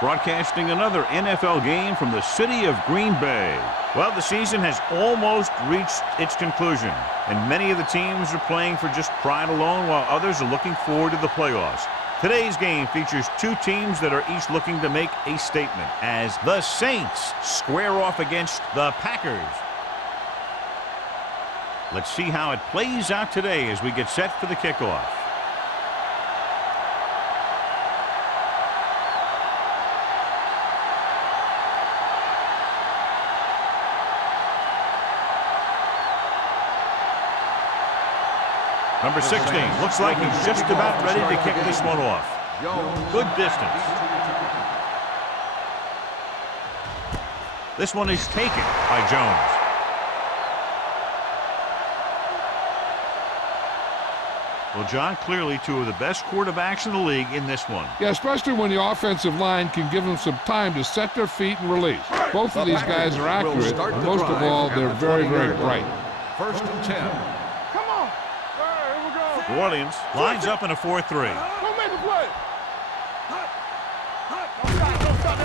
broadcasting another NFL game from the city of Green Bay. Well, the season has almost reached its conclusion, and many of the teams are playing for just pride alone, while others are looking forward to the playoffs. Today's game features two teams that are each looking to make a statement, as the Saints square off against the Packers. Let's see how it plays out today as we get set for the kickoff. Number 16 looks like he's just about ready to kick this one off. Good distance. This one is taken by Jones. Well, John, clearly two of the best quarterbacks in the league in this one. Yeah, especially when the offensive line can give them some time to set their feet and release. Both of these guys are accurate, and most of all, they're very, very bright. 1st and 10. New Orleans lines up in a 4-3.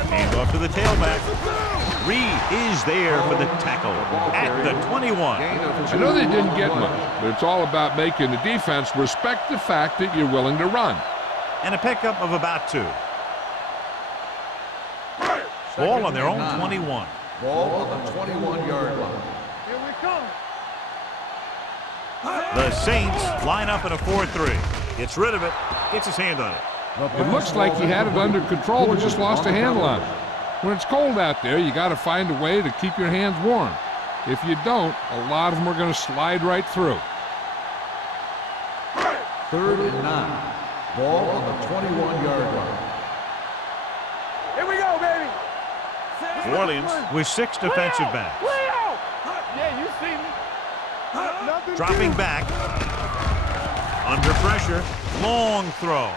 Hand off to the tailback. Reed is there for the tackle at the 21. I know they didn't get much, but it's all about making the defense respect the fact that you're willing to run. And a pickup of about 2. Ball on their own 21. Ball on the 21-yard line. Here we come. The Saints line up in a 4-3. Gets rid of it. Gets his hand on it. It looks like he had it under control but just lost a handle on it. When it's cold out there, you got to find a way to keep your hands warm. If you don't, a lot of them are going to slide right through. 3rd and 9. Ball on the 21-yard line. Here we go, baby. New Orleans with 6 defensive backs. Yeah, you see me. Nothing Dropping back. Under pressure. Long throw.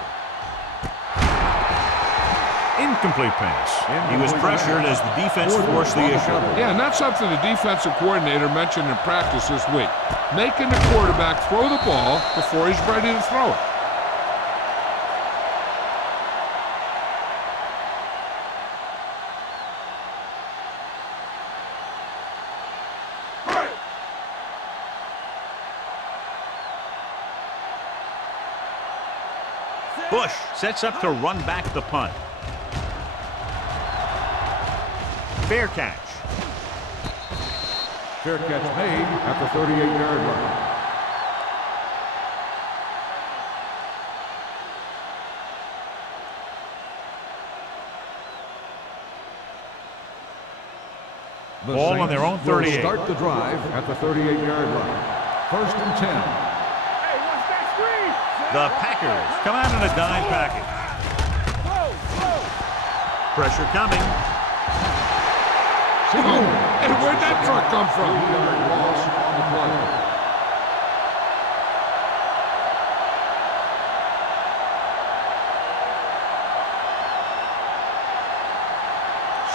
Incomplete pass. He was pressured as the defense forced the issue. Yeah, and that's something the defensive coordinator mentioned in practice this week. Making the quarterback throw the ball before he's ready to throw it. Bush sets up to run back the punt. Fair catch. Fair catch made at the 38-yard line. Ball on their own 38. Start the drive at the 38-yard line. 1st and 10. Hey, what's that screen? The Packers come out in a dime package. Pressure coming. And where'd that truck come from? Loss on the play.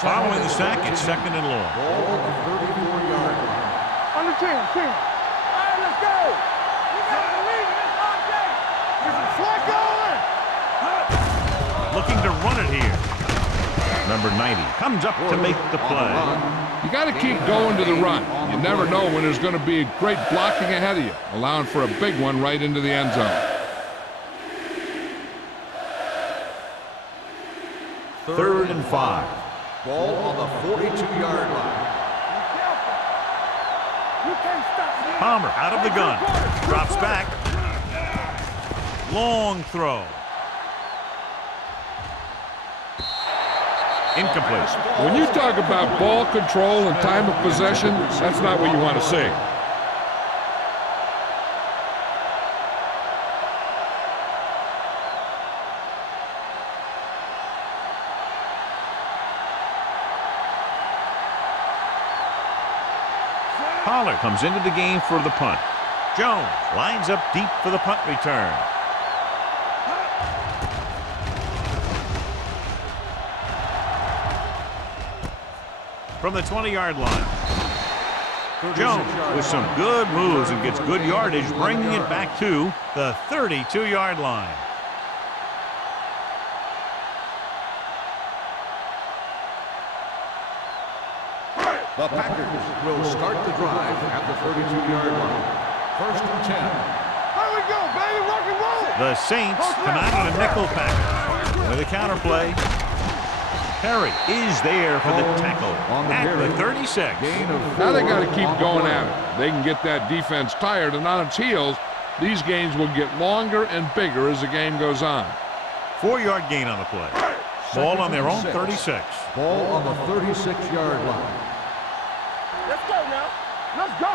Following the sack, it's 2nd and long. Ball on the 34-yard line. On the 10. All right, let's go. You gotta believe it. It's our day. This is Fleck going. Looking to run it here. Number 90 comes up to make the play. You got to keep going to the run. You never know when there's going to be great blocking ahead of you, allowing for a big one right into the end zone. 3rd and 5. Ball on the 42-yard line. You can't stop me. Palmer out of the gun. Drops back. Long throw. Incomplete. When you talk about ball control and time of possession, that's not what you want to see. Pollard comes into the game for the punt. Jones lines up deep for the punt return. From the 20-yard line. Jones with some good moves and gets good yardage, bringing it back to the 32-yard line. The Packers will start the drive at the 32-yard line. First and 10. Here we go, baby. Rock and roll. The Saints come out in a nickel package with a counter play. Perry is there for the tackle at the 36. Now they got to keep going at it. They can get that defense tired and on its heels. These games will get longer and bigger as the game goes on. 4-yard gain on the play. Ball on their own 36. Ball on the 36-yard line. Let's go now. Let's go.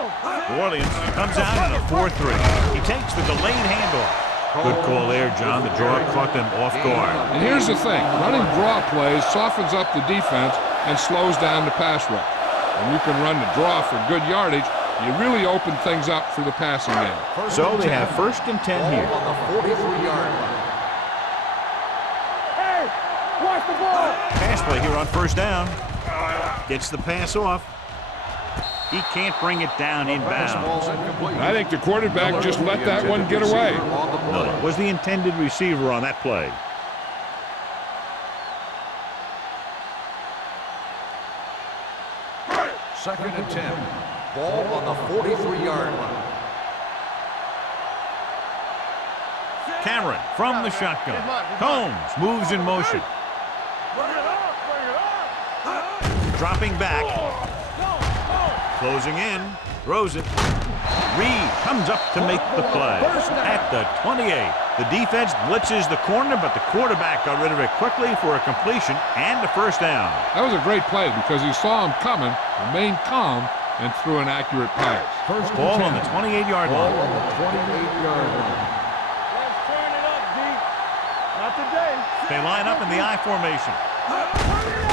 New Orleans comes out in a 4-3. He takes the delayed handoff. Good call there, John. The draw caught them off guard. And here's the thing. Running draw plays softens up the defense and slows down the pass rush. When you can run the draw for good yardage, you really open things up for the passing game. So they have first and 10 here. On the 43-yard line. Hey, watch the ball. Pass play here on first down. Gets the pass off. He can't bring it down inbounds. I think the quarterback just let that one get away. No, it was the intended receiver on that play. Second and 10. Ball on the 43-yard line. Cameron from the shotgun. Combs moves in motion. Bring it up. Bring it up. Dropping back. Closing in. Throws it. Reed comes up to make the play at the 28. The defense blitzes the corner, but the quarterback got rid of it quickly for a completion and a first down. That was a great play because he saw him coming, remained calm, and threw an accurate pass. First and Ball 10. on the 28-yard Ball line. on the 28-yard line. Let's turn it up, D. Not today. They line up in the I formation.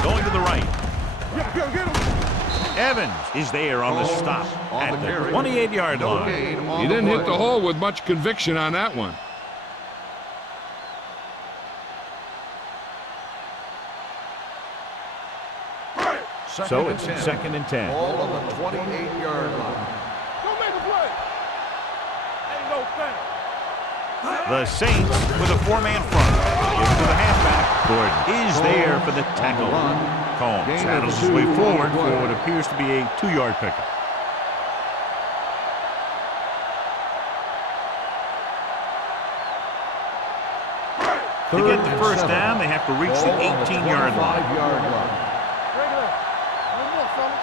Going to the right. Get him. Evans is there on the stop at the 28-yard line. He didn't hit the hole with much conviction on that one. So it's second and 10. Ball on the 28-yard line. Go make a play. Ain't no thing. The Saints with a 4-man front. Give it to the halfback. Gordon is there for the tackle. Combs saddles his way forward for what appears to be a 2-yard pickup. To get the first down, they have to reach the 18-yard line. Regular. One more, fella.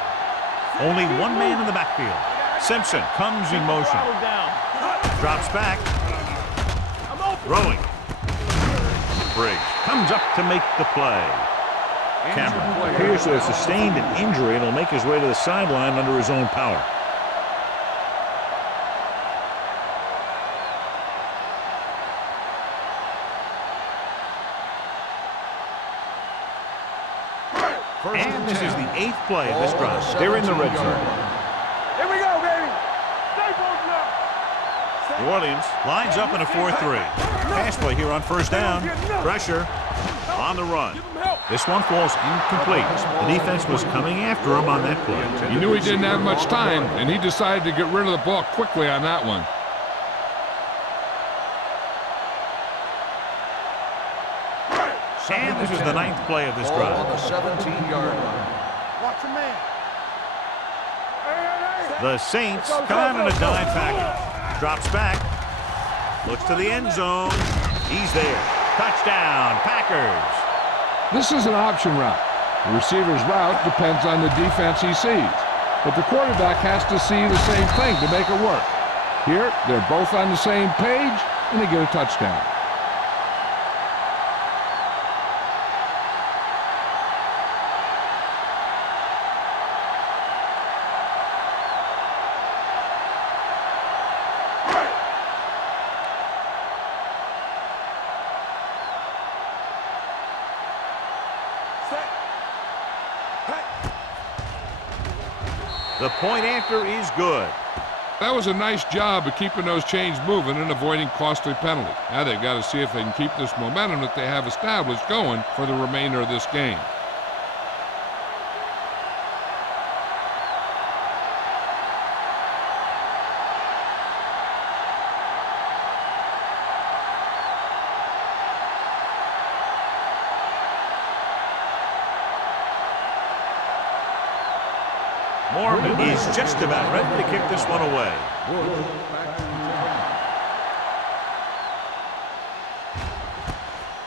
Only one man in the backfield. Simpson comes in motion. Throttle down. Drops back. I'm open. Throwing. Briggs comes up to make the play. Cameron appears to have sustained an injury and will make his way to the sideline under his own power. And this is the 8th play of this drive. They're in the red zone. Here we go, baby. Stay both now. New Orleans lines up in a 4-3. Pass play here on first down. Pressure on the run. This one falls incomplete. The defense was coming after him on that play. He knew he didn't have much time, and he decided to get rid of the ball quickly on that one. And this is the 9th play of this Ball drive. on the 17-yard line. Watch your man. Hey. The Saints come out in a dime package. Drops back. Looks to the end zone. He's there. Touchdown, Packers. This is an option route. The receiver's route depends on the defense he sees. But the quarterback has to see the same thing to make it work. Here, they're both on the same page, and they get a touchdown. The point after is good. That was a nice job of keeping those chains moving and avoiding costly penalties. Now they've got to see if they can keep this momentum that they have established going for the remainder of this game. Mormon is just about ready to kick this one away.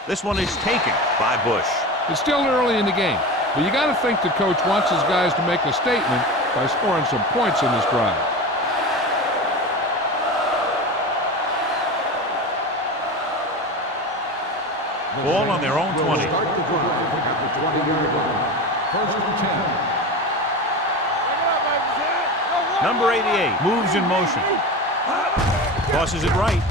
This one is taken by Bush. It's still early in the game, but you got to think the coach wants his guys to make a statement by scoring some points in this drive. Ball on their own 20. First and 10. Number 88 moves in motion. Tosses it right.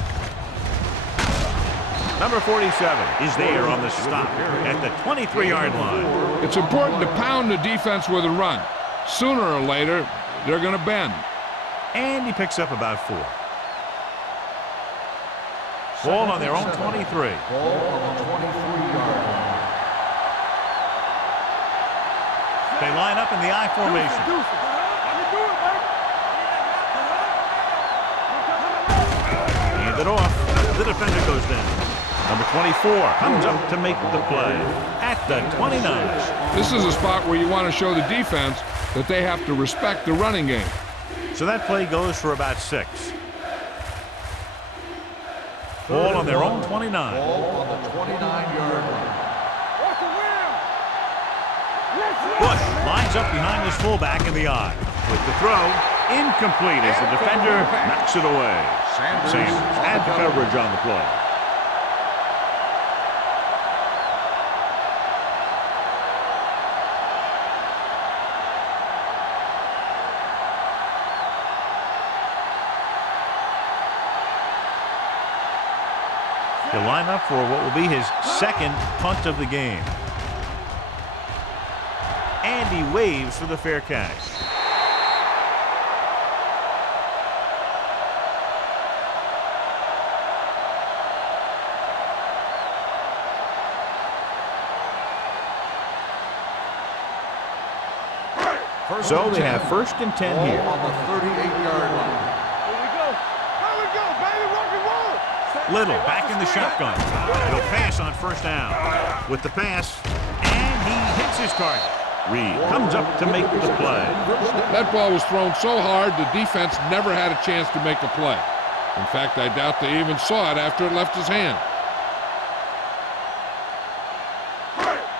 Number 47 is there on the stop at the 23-yard line. It's important to pound the defense with a run. Sooner or later, they're going to bend. And he picks up about 4. Ball on their own 23. Ball on the 23-yard line. They line up in the I formation. Hand it off. The defender goes down. Number 24 comes up to make the play at the 29. This is a spot where you want to show the defense that they have to respect the running game. So that play goes for about 6. Ball on their own 29. Ball on the 29-yard line. Bush lines up behind his fullback in the I. With the throw, incomplete as the defender knocks it away. Sanders had coverage on the play. He'll line up for what will be his second punt of the game. And he waves for the fair catch. So they have first and 10 here. On the 38-yard line. Little back in the shotgun. He'll pass on first down. With the pass, and he hits his target. Reed comes up to make the play. That ball was thrown so hard the defense never had a chance to make a play. In fact, I doubt they even saw it after it left his hand.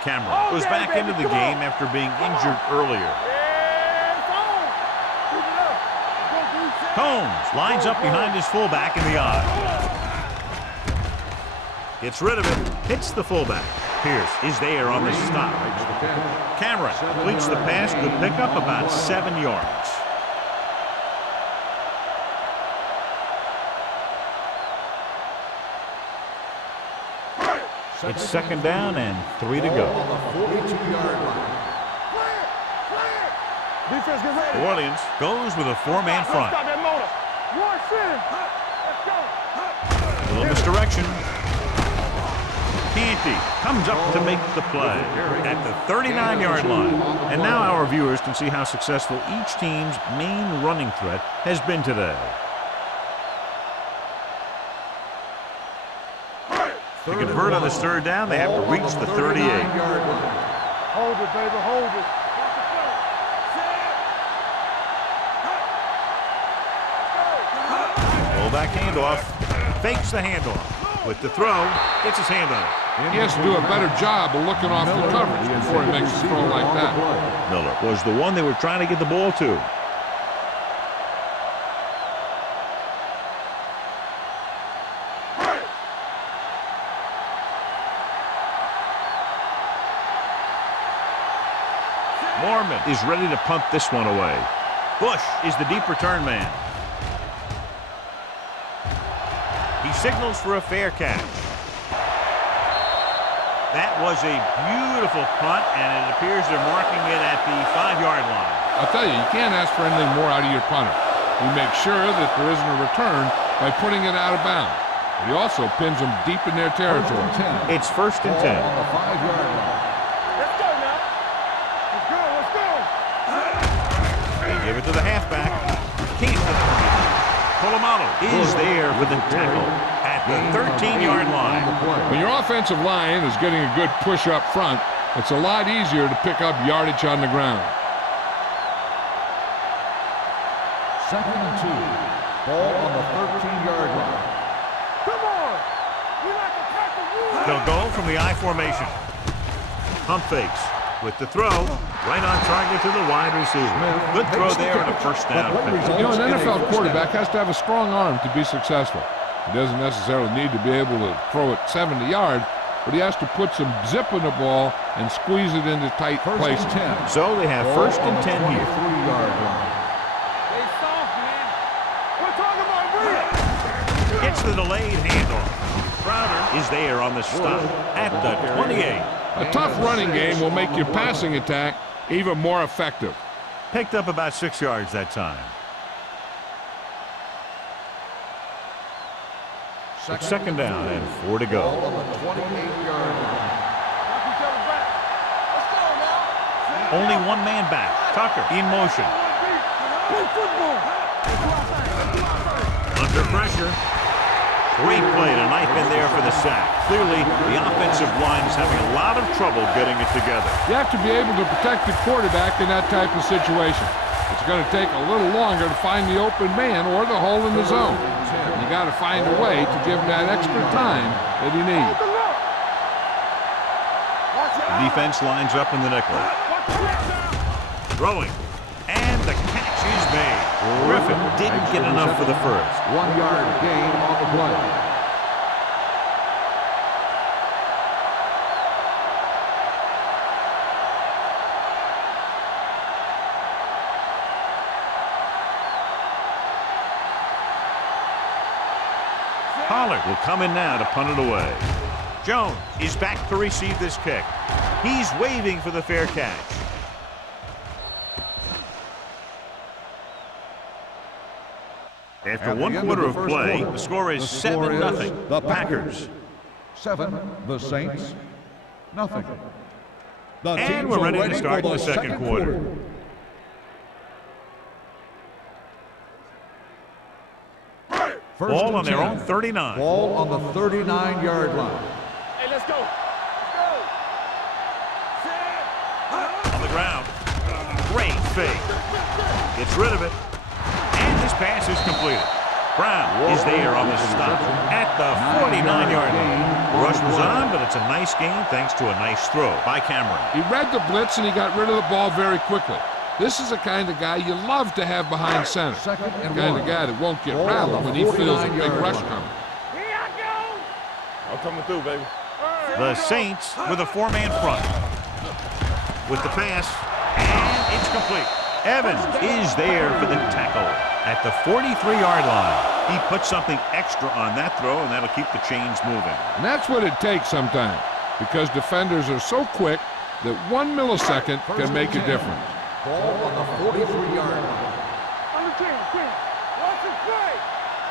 Cameron goes back into the game after being injured earlier. Combs lines up behind his fullback in the I. Gets rid of it, hits the fullback. Pierce is there on the stop. Cameron completes the pass, good pickup, about 7 yards. It's second down and 3 to go. On the 42-yard line. Defense, get ready. New Orleans goes with a 4-man front. Stop that motor. Let's go. Little misdirection. Canty comes up to make the play at the 39-yard line. And now our viewers can see how successful each team's main running threat has been today. To convert on this third down, they have to reach the 38. Hold it, baby, hold it. Fullback handoff. Fakes the handoff. With the throw, gets his hand on it. He has to do a better job of looking off the coverage before he makes a throw like that. Miller was the one they were trying to get the ball to. Mormon is ready to punt this one away. Bush is the deep return man. He signals for a fair catch. That was a beautiful punt, and it appears they're marking it at the 5-yard line. I'll tell you, you can't ask for anything more out of your punter. He makes sure that there isn't a return by putting it out of bounds. But he also pins them deep in their territory. It's first and 10. On the 5-yard line. Let's go now. Let's go, let's go. They give it to the halfback. Can't get it. Polamalu is there for the tackle at the 13-yard line. When your offensive line is getting a good push up front, it's a lot easier to pick up yardage on the ground. Second and 2. Ball on the 13-yard line. Come on. We like to catch the rule. They'll go from the I formation. Pump fakes with the throw. Right on target to the wide receiver. Good throw there and a first down. You know, an NFL quarterback has to have a strong arm to be successful. He doesn't necessarily need to be able to throw it 70 yards, but he has to put some zip in the ball and squeeze it into tight places. So they have first and 10 here. 3-yard line. Stay soft, man. We're talking about real. Gets the delayed handoff. Crowder is there on the stop at the 28. A tough running game will make your passing attack even more effective. Picked up about 6 yards that time. It's second down and 4 to Ball go. on the 28-yard line. Knock each other back. Let's go now. Only one man back. Tucker in motion. Play football. Under pressure. Great play to knife in there for the sack. Clearly, the offensive line is having a lot of trouble getting it together. You have to be able to protect the quarterback in that type of situation. It's going to take a little longer to find the open man or the hole in the zone. You got to find a way to give him that extra time that he needs. The defense lines up in the nickel. Throwing. And the catch is made. Griffin didn't get enough for the first. 1-yard gain on the play. Pollard will come in now to punt it away. Jones is back to receive this kick. He's waving for the fair catch. After one quarter of play, the score is 7-0. The Packers. 7, the Saints, nothing. The And teams we're are ready to start for the second quarter. First Ball and on their 10. own 39. Ball on the 39-yard line. Hey, let's go. On the ground. Great fake. Gets rid of it. And this pass is completed. Brown is there on the stop at the 49-yard line. The rush was on, but it's a nice gain thanks to a nice throw by Cameron. He read the blitz and he got rid of the ball very quickly. This is the kind of guy you love to have behind center. Second The and kind 1. of guy that won't get Ball on rattled the when he feels a big 49-yard rush line. coming. Here I go. I'm coming through, baby. The Saints with a 4-man front. With the pass, and it's complete. Evans is there for the tackle at the 43-yard line. He put something extra on that throw, and that'll keep the chains moving. And that's what it takes sometimes, because defenders are so quick that 1 millisecond can make a difference. Ball on the 43-yard line. On the 10. Watch it play.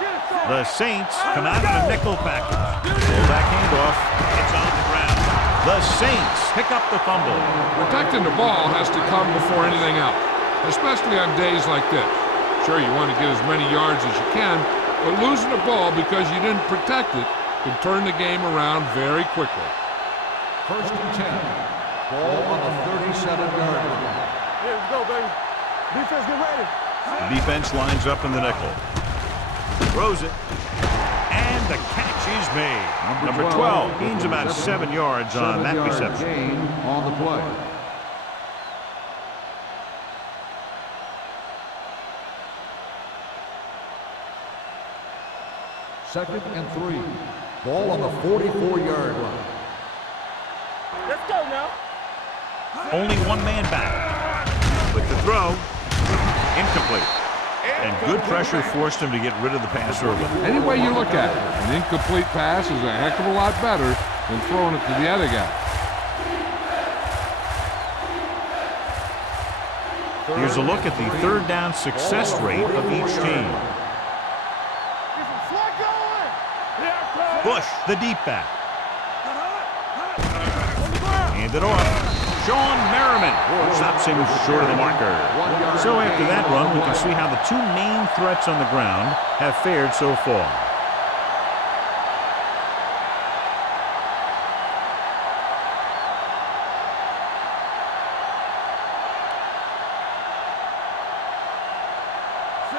Get it started. The Saints come out in a nickel package. Fullback handoff. It's on the ground. The Saints pick up the fumble. Protecting the ball has to come before anything else, especially on days like this. Sure, you want to get as many yards as you can, but losing the ball because you didn't protect it can turn the game around very quickly. First and 10. Ball on the 37-yard line. Here we go, baby. Defense, get ready. The defense lines up in the nickel. Throws it. And the catch is made. Number 12 gains about 7 yards on that 7-yard reception. gain on the play. Second and 3. Ball on the 44-yard line. Let's go now. Only one man back. With the throw, incomplete. And good pressure forced him to get rid of the pass early. Any way you look at it, an incomplete pass is a heck of a lot better than throwing it to the other guy. Here's a look at the third down success rate of each team. Get some slack going. Here I come. Bush, the deep back. On the ground. Handed off. Sean Merriman stops him short of the marker. So after that run, we can see how the two main threats on the ground have fared so far.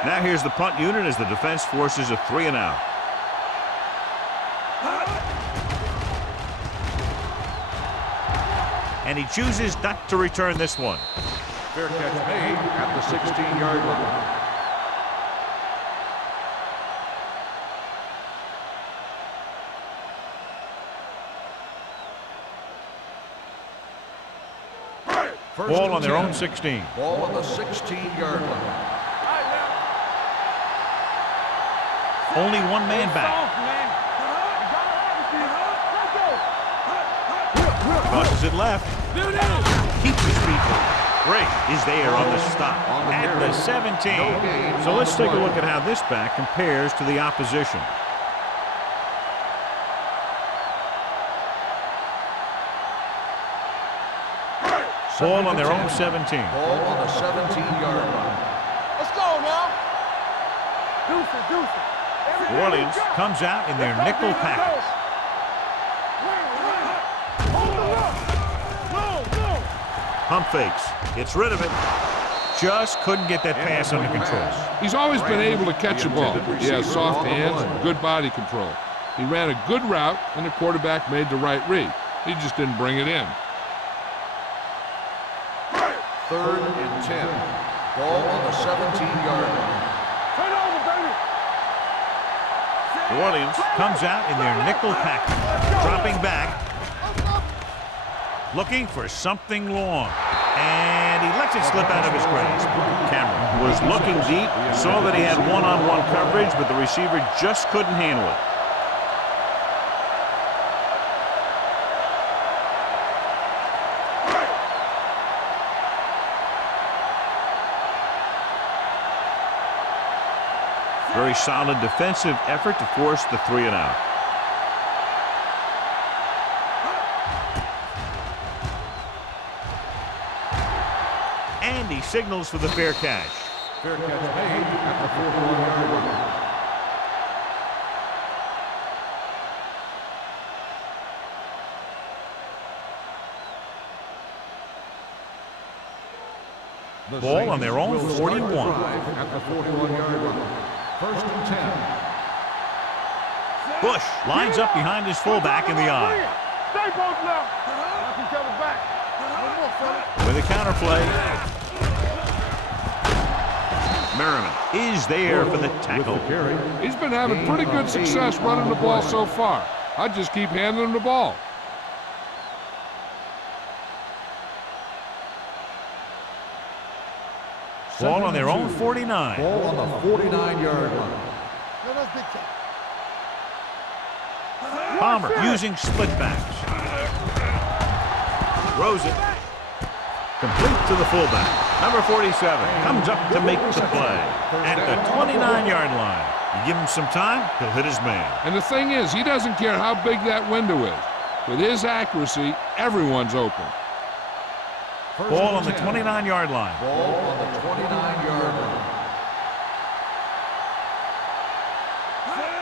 Now here's the punt unit as the defense forces a 3 and out. And he chooses not to return this one. Fair catch made at the 16-yard line. Ball on their own 16. Ball on the 16-yard line. Only one man back. Crosses it left. Keeps his feet moving. Gray is there on the stop at the 17. So let's take a look at how this back compares to the opposition. Ball on their own 17. Ball on the 17-yard line. Let's go now. Deuce. New Orleans comes out in their nickel package. Pump fakes. Gets rid of it. Just couldn't get that pass under control. He's always been able to catch a ball. He has soft hands and good body control. He ran a good route, and the quarterback made the right read. He just didn't bring it in. 3rd and 10. Ball on the 17-yard line. Turn over, baby. New Orleans comes out in their nickel package. Dropping back. Looking for something long. And he lets it slip out of his grasp. Cameron was looking deep. Saw that he had one-on-one coverage, but the receiver just couldn't handle it. Very solid defensive effort to force the 3 and out. And he signals for the fair catch. Fair catch made at the 41-yard line. Ball on their own 41. At the 41-yard line. 1st and 10. Bush lines up behind his fullback in the eye. Stay both now. Knock each other back. One more, fella. With a counterplay. Merriman is there for the tackle. He's been having pretty good success running the ball so far. I just keep handing him the ball. Ball on their own 49. Ball on the 49-yard line. Palmer using split backs. Throws it. Complete to the fullback. Number 47 comes up to make the play at the 29-yard line. You give him some time, he'll hit his man. And the thing is, he doesn't care how big that window is. With his accuracy, everyone's open. Ball on the 29-yard line. Ball on the 29-yard line.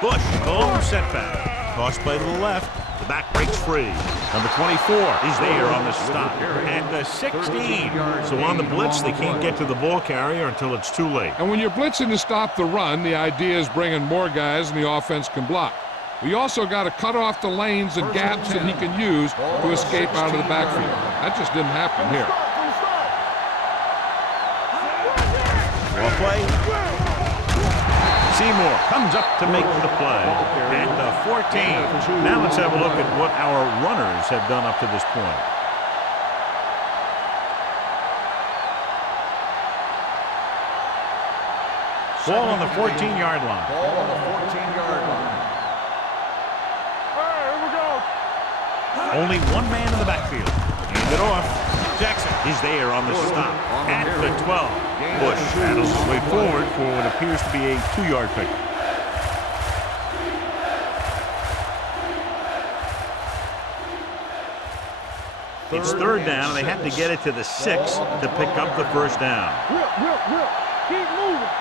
Bush, home setback. Toss play to the left. The back breaks free. Number 24 is there on the stop at the 16. So on the blitz, they can't get to the ball carrier until it's too late. And when you're blitzing to stop the run, the idea is bringing more guys and the offense can block. We also got to cut off the lanes and gaps that he can use to escape out of the backfield. That just didn't happen here. Ball play. Seymour comes up to make the play at the 14. Now let's have a look at what our runners have done up to this point. Ball on the 14-yard line. Ball on the 14-yard line. Only one man in the backfield. Hand it off. Jackson is there on the stop at the 12. Bush battles his way forward for what appears to be a 2-yard pickup. It's 3rd down, and they have to get it to the 6 to pick up the 1st down. Keep moving.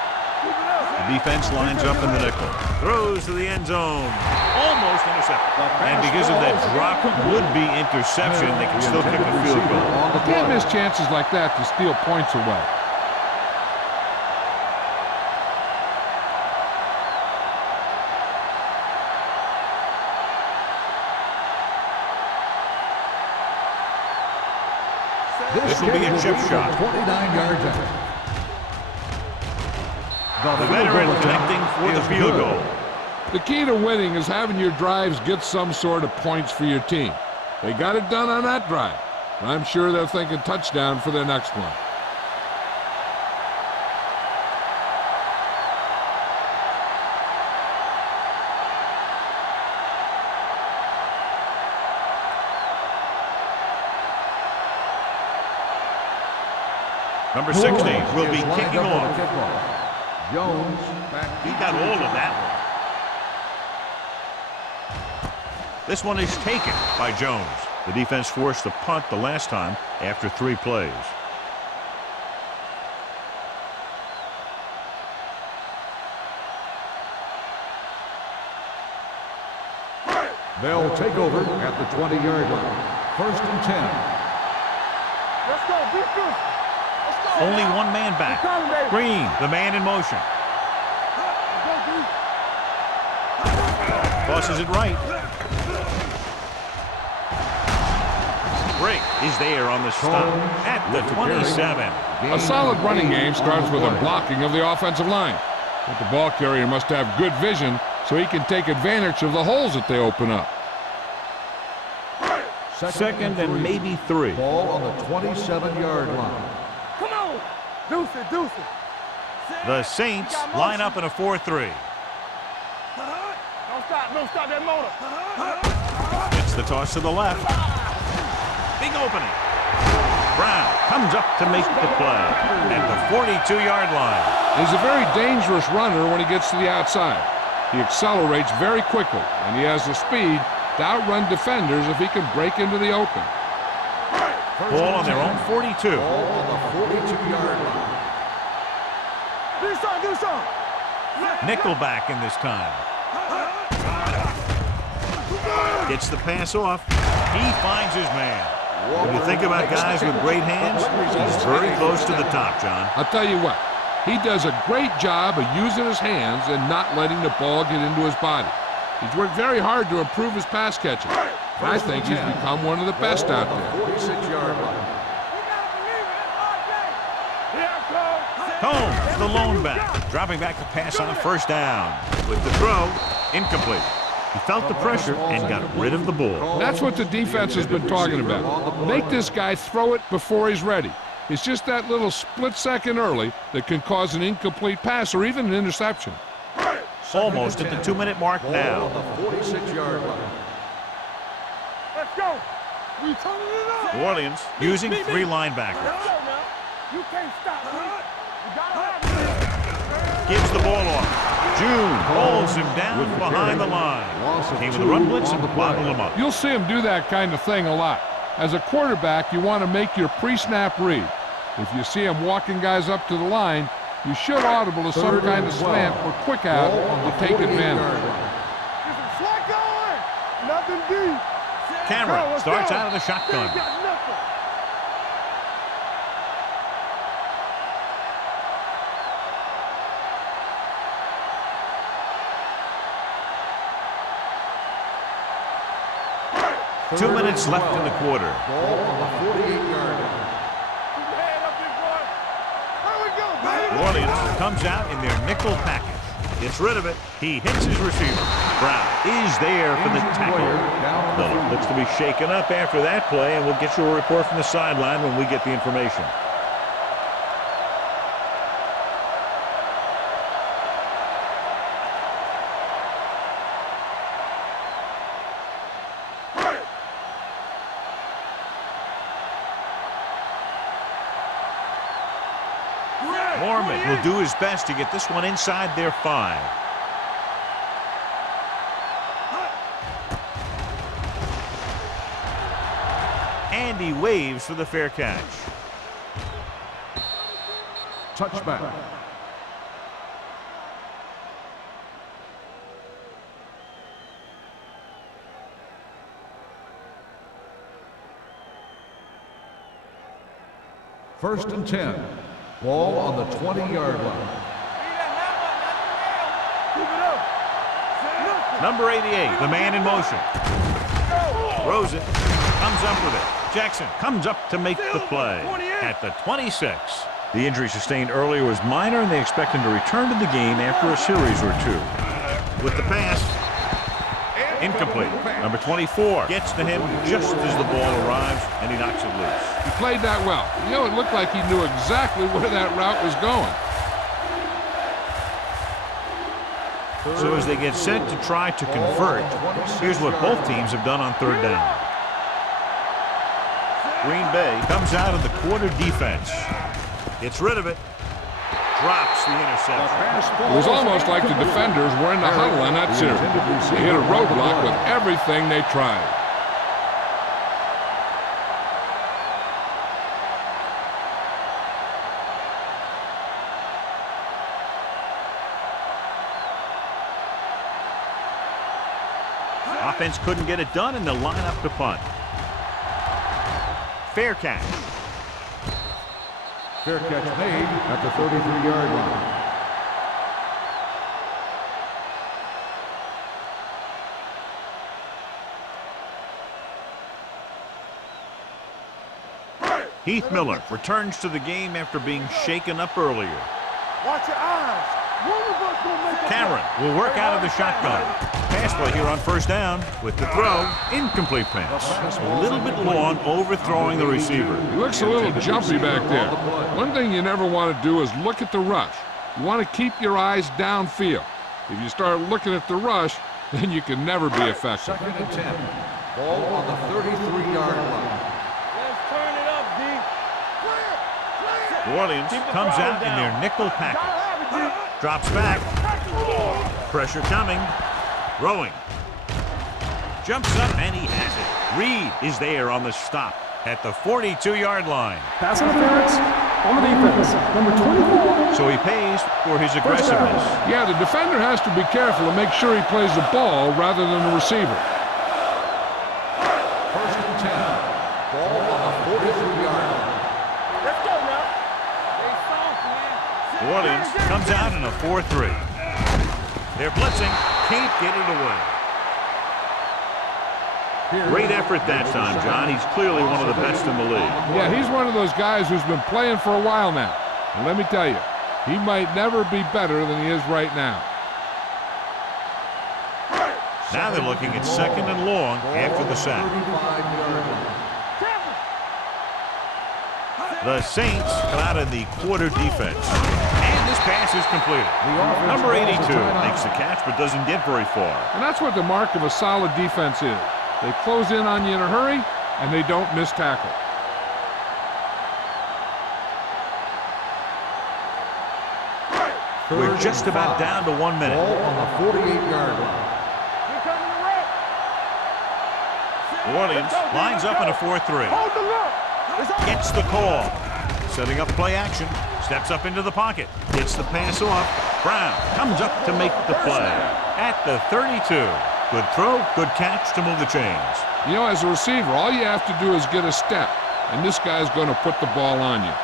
Keep it up. The defense lines up in the nickel. Throws to the end zone. Almost intercepted. And because of that drop would-be interception, they can still kick a field goal. You can't miss chances like that to steal points away. This will be a chip shot. 29 yards out. The veteran connecting for the field goal. The key to winning is having your drives get some sort of points for your team. They got it done on that drive. I'm sure they're thinking touchdown for their next one. Number 16 will be kicking off. Jones back. He got all of that one. This one is taken by Jones. The defense forced the punt the last time after 3 plays. They'll take over at the 20-yard line. 1st and 10. Let's go, defense. Let's go. Only one man back. Green, the man in motion. Tosses it right. Break is there on the stop at the 27. A solid running game starts with a blocking of the offensive line. But the ball carrier must have good vision so he can take advantage of the holes that they open up. Second and maybe 3. Ball on the 27-yard line. Come on. Deuce it, deuce it. The Saints line up in a 4-3. Don't stop that motor. It's the toss to the left. Big opening. Brown comes up to make the play at the 42-yard line. He's a very dangerous runner when he gets to the outside. He accelerates very quickly, and he has the speed to outrun defenders if he can break into the open. Ball on their own 42. Ball on the 42-yard line. Do something. Nickelback in this time. Gets the pass off. He finds his man. When you think about guys with great hands, he's very close to the top, John. I'll tell you what, he does a great job of using his hands and not letting the ball get into his body. He's worked very hard to improve his pass catching. I think he's become one of the best out there. 46-yard line. Combs, the lone back, dropping back the pass on 1st down. With the throw, incomplete. He felt the pressure and got rid of the ball. That's what the defense has been talking about. Make this guy throw it before he's ready. It's just that little split second early that can cause an incomplete pass or even an interception. Almost at the 2-minute mark now. Ball on the 46-yard line. Let's go. We turning it up. New Orleans using 3 linebackers. Let's go now. You can't stop me. You gotta have me. Gives the ball off. June holds him down behind the line. Came with a run blitz and bottled him up. You'll see him do that kind of thing a lot. As a quarterback, you want to make your pre-snap read. If you see him walking guys up to the line, you should audible to some kind of slant or quick out to take advantage. Slack going. Nothing deep. Cameron starts out of the shotgun. Got nothing. Two minutes left in the quarter. Ball on the 48-yard line. Head up, big boy. Here we go, baby. New Orleans comes out in their nickel package. Gets rid of it. He hits his receiver. Brown is there for the tackle. Miller looks to be shaken up after that play, and we'll get you a report from the sideline when we get the information. Mormon will do his best to get this one inside their 5. And he waves for the fair catch. Touchback. First and 10. Ball on the 20-yard line. Number 88, the man in motion. Throws it, comes up with it. Jackson comes up to make the play at the 26. The injury sustained earlier was minor, and they expect him to return to the game after a series or two. With the pass, incomplete. Number 24 gets to him just as the ball arrives, and he knocks it loose. He played that well. You know, it looked like he knew exactly where that route was going. So as they get set to try to convert, here's what both teams have done on third down. Green Bay comes out of the quarter defense. Gets rid of it. Drops the interception. It was almost like the defenders were in the huddle on that series. They hit a roadblock with everything they tried. Offense couldn't get it done, and they'll line up to punt. Fair catch. Fair catch made at the 33-yard line. Heath Miller returns to the game after being shaken up earlier. Watch your eyes. One of us will make a Cameron will work out of the shotgun. Pass play here on first down with the throw. Incomplete pass. A little bit long, overthrowing the receiver. He looks a little jumpy back there. One thing you never want to do is look at the rush. You want to keep your eyes downfield. If you start looking at the rush, then you can never be effective. 2nd and 10. Ball on the 33-yard line. Let's turn it up, D. New Orleans comes out in their nickel package. Drops back. Pressure coming. Throwing. Jumps up, and he has it. Reed is there on the stop at the 42-yard line. Pass interference on the defense. Number 24. So he pays for his aggressiveness. Yeah, the defender has to be careful to make sure he plays the ball rather than the receiver. 1st and 10. Ball on the 43-yard line. Let's go now. Stay soft, man. New Orleans comes out in a 4-3. They're blitzing. Can't get it away. Great effort that time, John. He's clearly one of the best in the league. Yeah, he's one of those guys who's been playing for a while now. And let me tell you, he might never be better than he is right now. Now they're looking at 2nd and long after the sack. 35-yard line. The Saints come out in the quarter defense. And this pass is completed. Number 82 makes the catch but doesn't get very far. And that's what the mark of a solid defense is. They close in on you in a hurry, and they don't miss tackle. We're just about down to 1 minute. Ball on the 48-yard line. Here coming the red. New Orleans lines up in a 4-3. Hold the look. It's on. Gets the call. Setting up play action. Steps up into the pocket. Gets the pass off. Brown comes up to make the play at the 32. Good throw, good catch to move the chains. You know, as a receiver, all you have to do is get a step, and this guy's going to put the ball on you.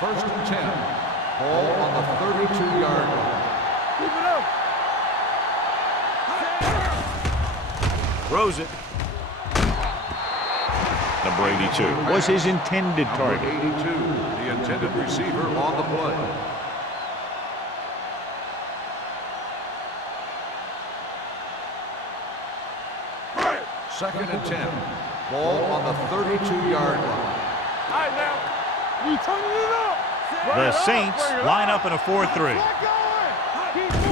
1st and 10. Ball on the 32-yard line. Keep it up. Throws it. Number 82 was his intended Number target. 82, the intended receiver on the play. Second and 10. Ball on the 32-yard line. All right, now. We turning it up. The Saints line up in a 4-3.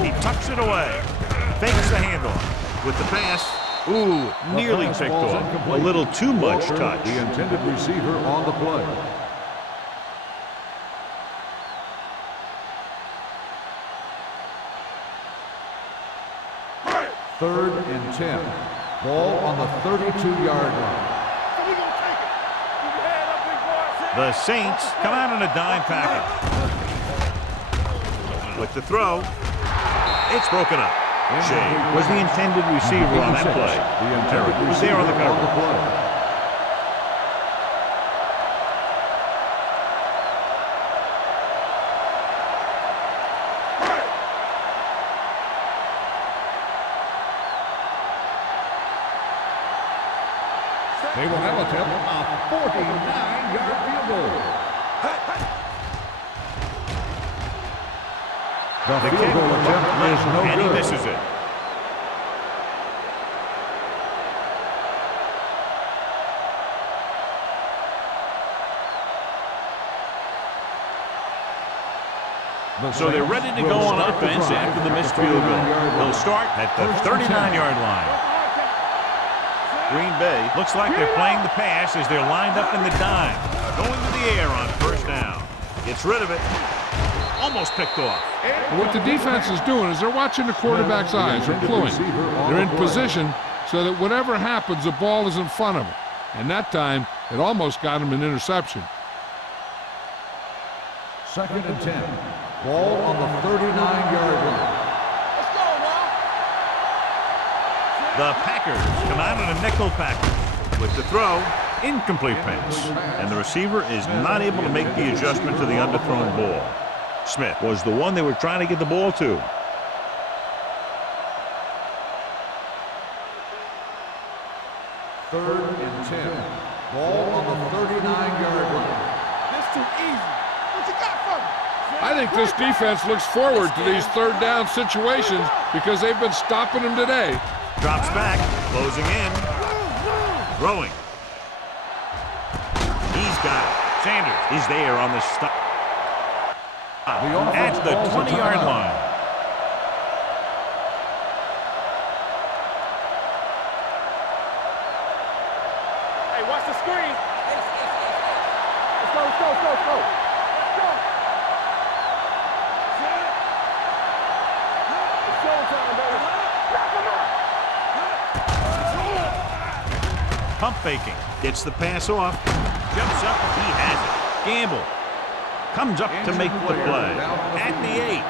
He tucks it away. Fakes the handoff. With the pass. Ooh, nearly The pass picked ball's off. A incomplete. little too much Walker, touch. the intended receiver on the play. Third and 10. Ball on the 32-yard line. We gonna take it. Keep your head up, big boy. The Saints come out in a dime package. With the throw, it's broken up. Shea was the intended receiver on that play. The intended Terry was there on the receiver cover. play. They will now attempt a 49-yard field goal. The kick goal attempt is no and he good. misses it. So they're ready to go on offense after the missed field goal. They'll start at the 39-yard line. Green Bay looks like they're playing the pass as they're lined up in the dime. Going to the air on first down. Gets rid of it. Almost picked off. What the defense is doing is they're watching the quarterback's eyes. They're cluing. They're in position so that whatever happens, the ball is in front of them. And that time, it almost got him an interception. 2nd and 10. Ball on the 39-yard line. Let's go, now. The Packers come out in a nickel package with the throw. Incomplete pass. And the receiver is not able to make the adjustment to the underthrown ball. Smith was the one they were trying to get the ball to. Third and 10. Ball on the 39-yard line. This too easy. What you got for me? I think this defense looks forward to these third down situations because they've been stopping them today. Drops back, closing in, throwing. He's got it. Sanders is there on the stop. At the 20-yard line. Hey, watch the screen. Let's go, let's go, let's go, let's go. Let's go. It's showtime, baby. Knock him out. Pump faking. Gets the pass off. Jumps up. He has it. Gamble. Comes up to make the play. At the 8.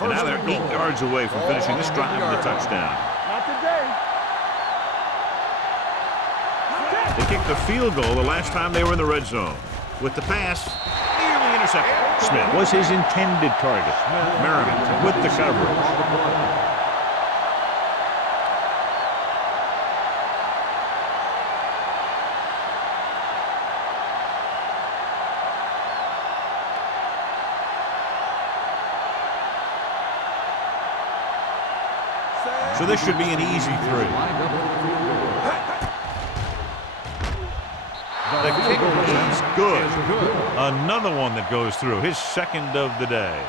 And now they're 8 yards away from finishing this drive with a touchdown. Not today. They kicked the field goal the last time they were in the red zone. With the pass, nearly intercepted. Smith was his intended target. Merriman with the coverage. So this should be an easy 3. The kick is good. Another one that goes through. His second of the day.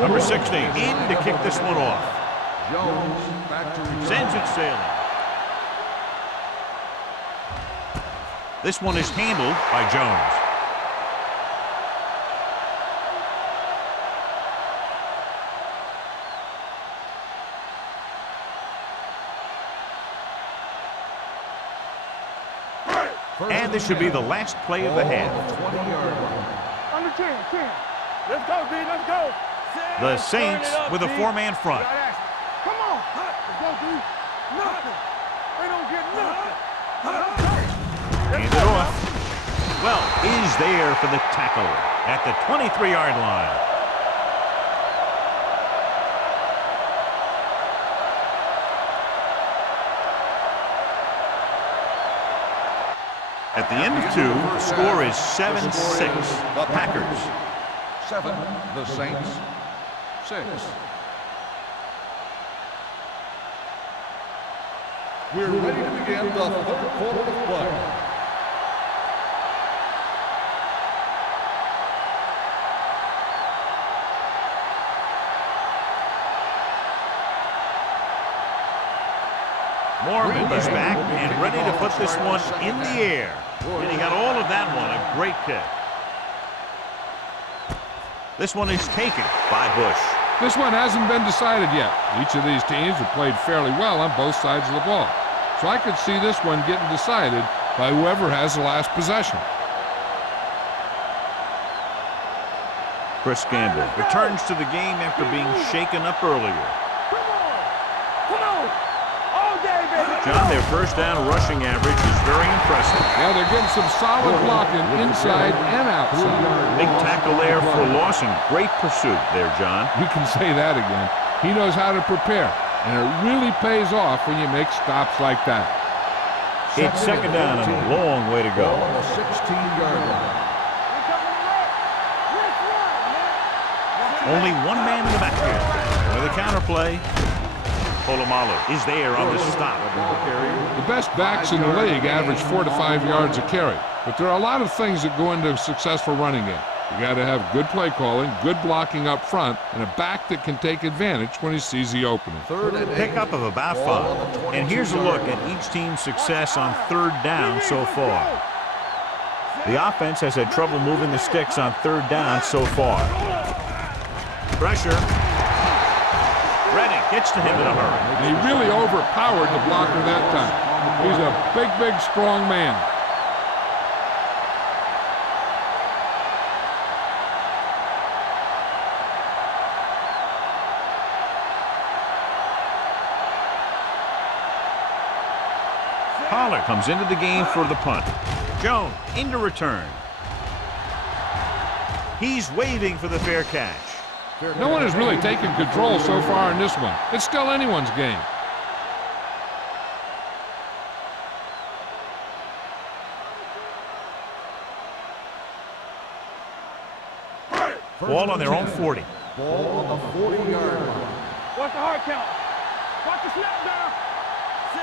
Number 16 in to kick this one off. Jones back to return. Sends it sailing. This one is handled by Jones. And this should be the last play of the half. 20-yard line. Under 10, 10. Let's go, D, let's go. The Saints with a 4-man front. Come on. Let's go, D. Nothing. They don't get nothing. Hand it off. Well, is there for the tackle at the 23-yard line. At the end of 2, the score is 7-6. The Packers. 7, the Saints 6. We're ready to begin the third quarter of play. Morgan is back and ready to put this one in the air. And he got all of that one, a great kick. This one is taken by Bush. This one hasn't been decided yet. Each of these teams have played fairly well on both sides of the ball. So I could see this one getting decided by whoever has the last possession. Chris Gamble returns to the game after being shaken up earlier. Come on! All day, baby! John, their first down rushing average is very impressive. Yeah, they're getting some solid blocking inside and outside. Big tackle there for loss and great pursuit there, John. You can say that again. He knows how to prepare, and it really pays off when you make stops like that. It's second down and a long way to go. Ball on the 16-yard line. Only one man in the backfield. With a counter play, Polamalu is there on the stop. The best backs in the league average 4 to 5 yards a carry, but there are a lot of things that go into a successful running game. You got to have good play calling, good blocking up front, and a back that can take advantage when he sees the opening. Pickup of about 5. And here's a look at each team's success on third down so far. The offense has had trouble moving the sticks on third down so far. Pressure. Redding gets to him in a hurry. And he really overpowered the blocker that time. He's a big, big, strong man. Pollard comes into the game for the punt. Jones into return. He's waving for the fair catch. No one has really taken control so far in this one. It's still anyone's game. Ball on their own 40. Ball on the 40-yard line. Watch the hard count. Watch the snap down.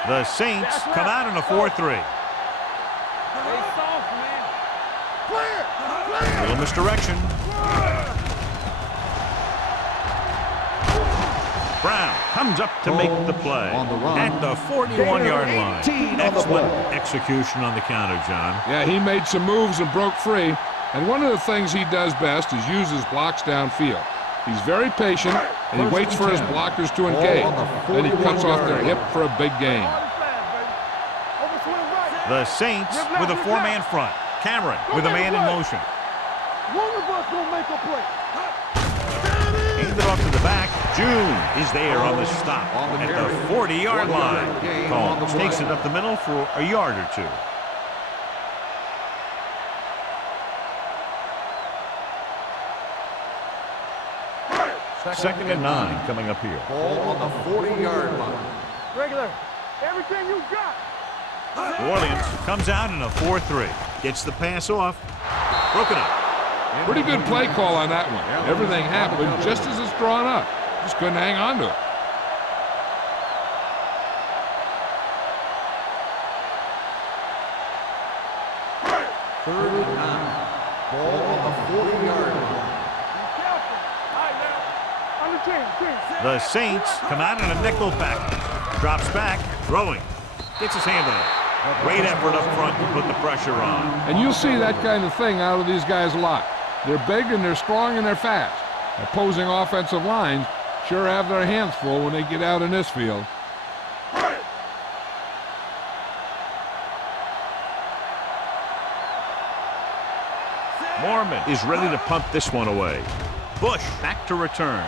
The Saints come out in a 4-3. Stay soft, man. Clear! Little misdirection. Brown comes up to make the play at the 41-yard line. Excellent execution on the counter, John. Yeah, he made some moves and broke free. And one of the things he does best is use his blocks downfield. He's very patient, and he waits for his blockers to engage. Then he cuts off their hip for a big gain. The Saints with a 4-man front. Cameron with a man in motion. One of us gonna make a play. Handed off to the back. June is there on the stop at the 40-yard line. Combs takes it up the middle for a yard or two. Second and 9 coming up here. Ball on the 40-yard line. Regular. Everything you got. New Orleans comes out in a 4-3. Gets the pass off. Broken up. Pretty good play call on that one. Everything happened just as it's drawn up. Just couldn't hang on to it. Third and 9. Ball on the 40-yard line. The Saints come out in a nickel package. Drops back, throwing. Gets his hand on it. Great effort up front to put the pressure on. And you'll see that kind of thing out of these guys a lot. They're big and they're strong and they're fast. Opposing offensive lines sure have their hands full when they get out in this field. Mormon is ready to punt this one away. Bush back to return.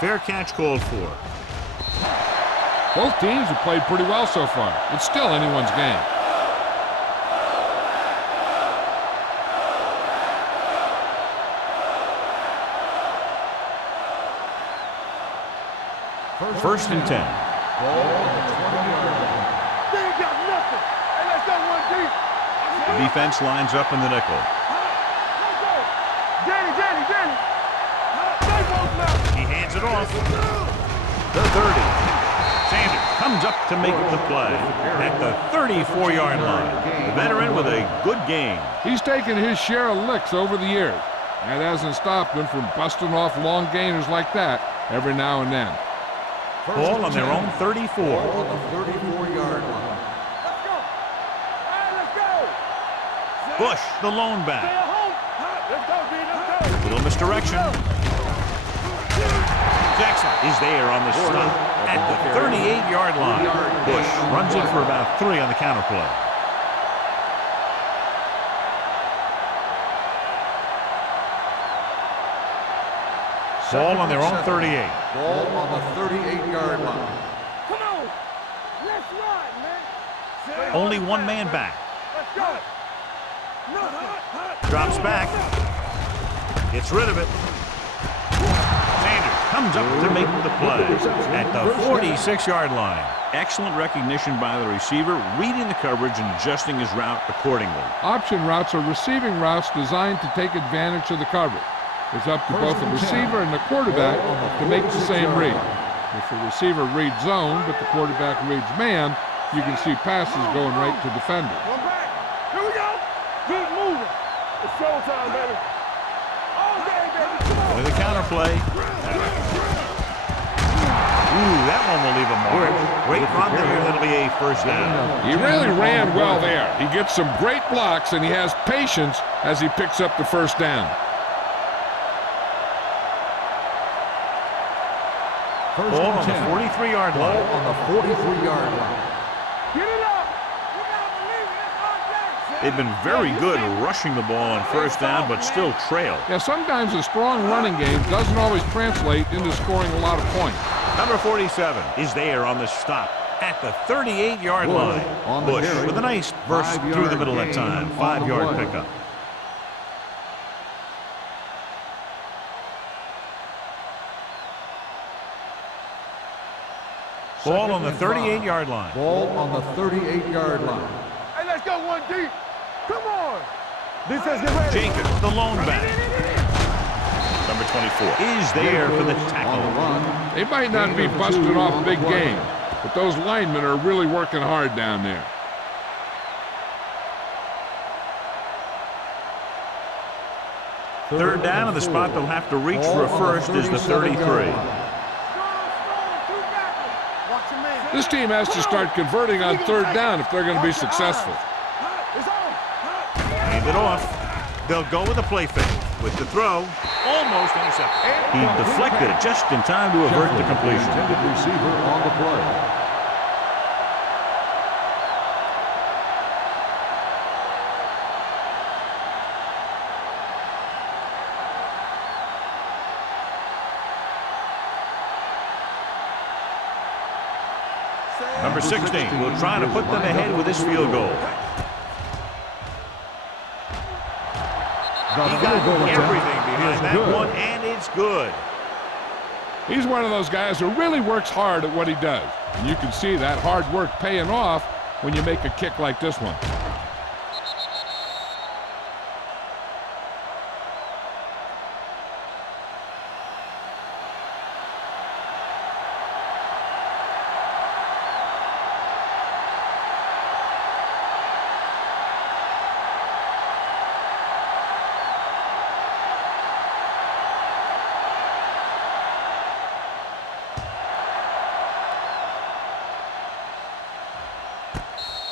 Fair catch called for. Both teams have played pretty well so far. It's still anyone's game. First and 10. Ball on the 20-yard line. They ain't got nothing. Hey, let's go one deep. The defense lines up in the nickel. Let's go. Danny. Stay both now. He hands it off. The 30. Sanders comes up to make the play at the 34-yard line. The veteran with a good game. He's taken his share of licks over the years. That hasn't stopped him from busting off long gainers like that every now and then. Ball on their own 34. Ball on the 34-yard line. Let's go. Hey, let's go. Bush, the lone Stay back. at home. Let's go, D. Let's go. Little misdirection. Jackson is there on the stop at the 38-yard line. Bush runs in for about 3 on the counter play. Ball on their own 38. Ball on the 38-yard line. Come on. Let's ride, man. Only one man back. Let's go. Drops back. Gets rid of it. Sanders comes up to make the play at the 46-yard line. Excellent recognition by the receiver, reading the coverage and adjusting his route accordingly. Option routes are receiving routes designed to take advantage of the coverage. It's up to both the receiver and the quarterback to make the same read. If the receiver reads zone, but the quarterback reads man, you can see passes going right to defenders. One back. Here we go. Keep moving. It's showtime, baby. All day, baby. Come on. With the counter play. Ooh, that one will leave a mark. Great run there. That'll be a first down. He really ran well there. He gets some great blocks, and he has patience as he picks up the first down. Ball on the 43-yard line. Ball on the 43-yard line. Get it up. You gotta believe it. It's all day. They've been very good rushing the ball on first down, but still trail. Yeah, sometimes a strong running game doesn't always translate into scoring a lot of points. Number 47 is there on the stop at the 38-yard line. on the Bush carry. with a nice burst through the middle that time. 5-yard pickup. Ball on the 38-yard line. Ball on the 38-yard line. Hey, let's go one deep. Come on. Defense, get ready. Jacobs, the lone back. Number 24 is there for the On the tackle. run. They might not be busting off big game, but those linemen are really working hard down there. Third down, and the spot they'll have to reach for a first is the 33. This team has to start converting on third down if they're going to be successful. Hand it off. They'll go with a play fake. With the throw, almost intercepted. He deflected it just in time to avert the completion. Intended receiver on the play. Number 16 will try to put them ahead with this field goal. He got everything behind that one, and it's good. He's one of those guys who really works hard at what he does. And you can see that hard work paying off when you make a kick like this one.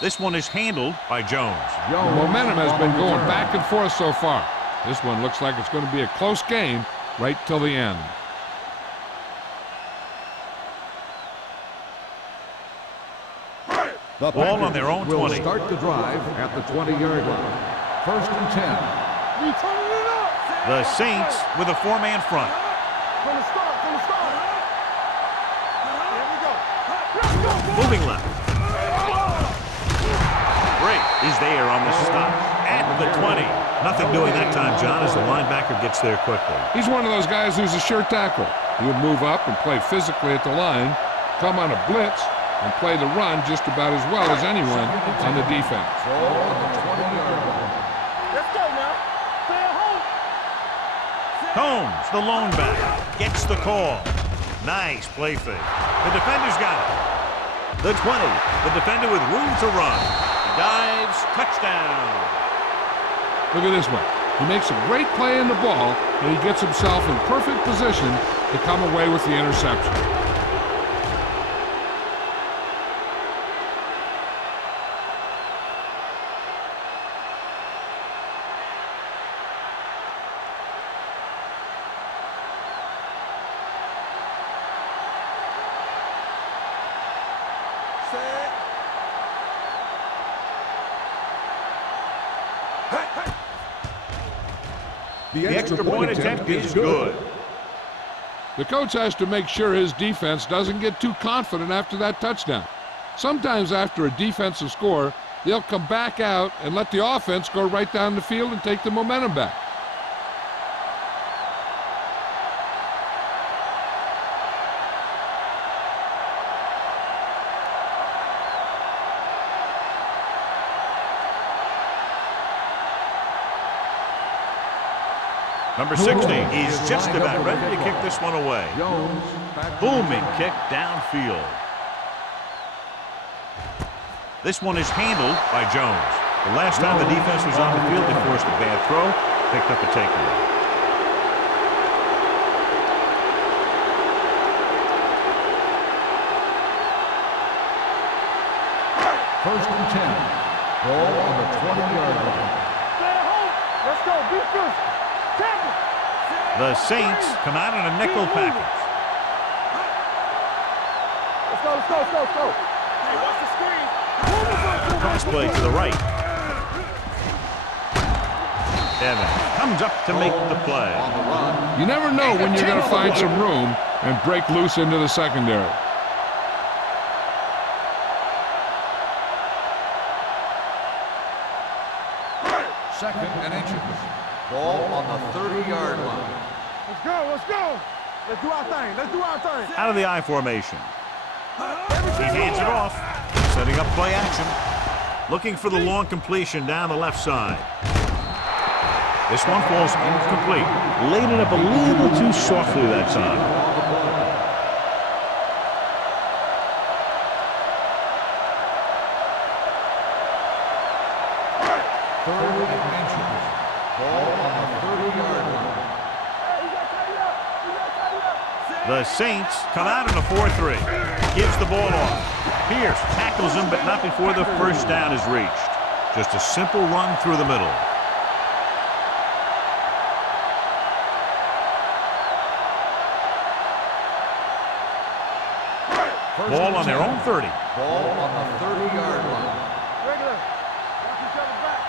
This one is handled by Jones. The momentum has been going back and forth so far. This one looks like it's going to be a close game right till the end. The Ball on their own will 20. start the drive at the 20-yard line. First and 10. We turning it up. The Saints with a 4-man front. From the start, from the start. Here we go. Let's go, boys. Moving left. Break is there on the stop at the 20. Nothing doing that time, John, as the linebacker gets there quickly. He's one of those guys who's a sure tackle. He'll move up and play physically at the line, come on a blitz, and play the run just about as well as anyone on the defense. Ball on the 20-yard line. Let's go now. Stay at home. Combs, the lone back, gets the call. Nice play fake. The defender's got it. The 20, the defender with room to run. Dives, touchdown. Look at this one. He makes a great play in the ball, and he gets himself in perfect position to come away with the interception. The extra point attempt is good. The coach has to make sure his defense doesn't get too confident after that touchdown. Sometimes after a defensive score, they'll come back out and let the offense go right down the field and take the momentum back. Number 60 is just about ready to kick this one away. Booming kick downfield. This one is handled by Jones. The last time the defense was on the field, they forced a bad throw, picked up a takeaway. First and 10. Ball on the 20-yard line. Stay home. Let's go. Be first. Tackle. The Saints come out in a nickel package. Let's go. Let's go. Let's go. Let's go. Hey, watch the screen. Cross play to the right. Evans comes up to make the play. You never know when you're going to find some room and break loose into the secondary. Second and inches. Ball on the 30-yard line. Let's go. Let's go. Let's do our thing. Let's do our thing. Out of the I formation. He hands it off, setting up play action. Looking for the long completion down the left side. This one falls incomplete. Laid it up a little too softly that time. Third and inches. Ball on the 30-yard line. Hey, you got to tighten up. You got to tighten up. The Saints come out in a 4-3. Gives the ball off. Pierce tackles him, but not before the first down is reached. Just a simple run through the middle. Ball on their own 30. Ball on the 30-yard line. Regular. Watch each other back.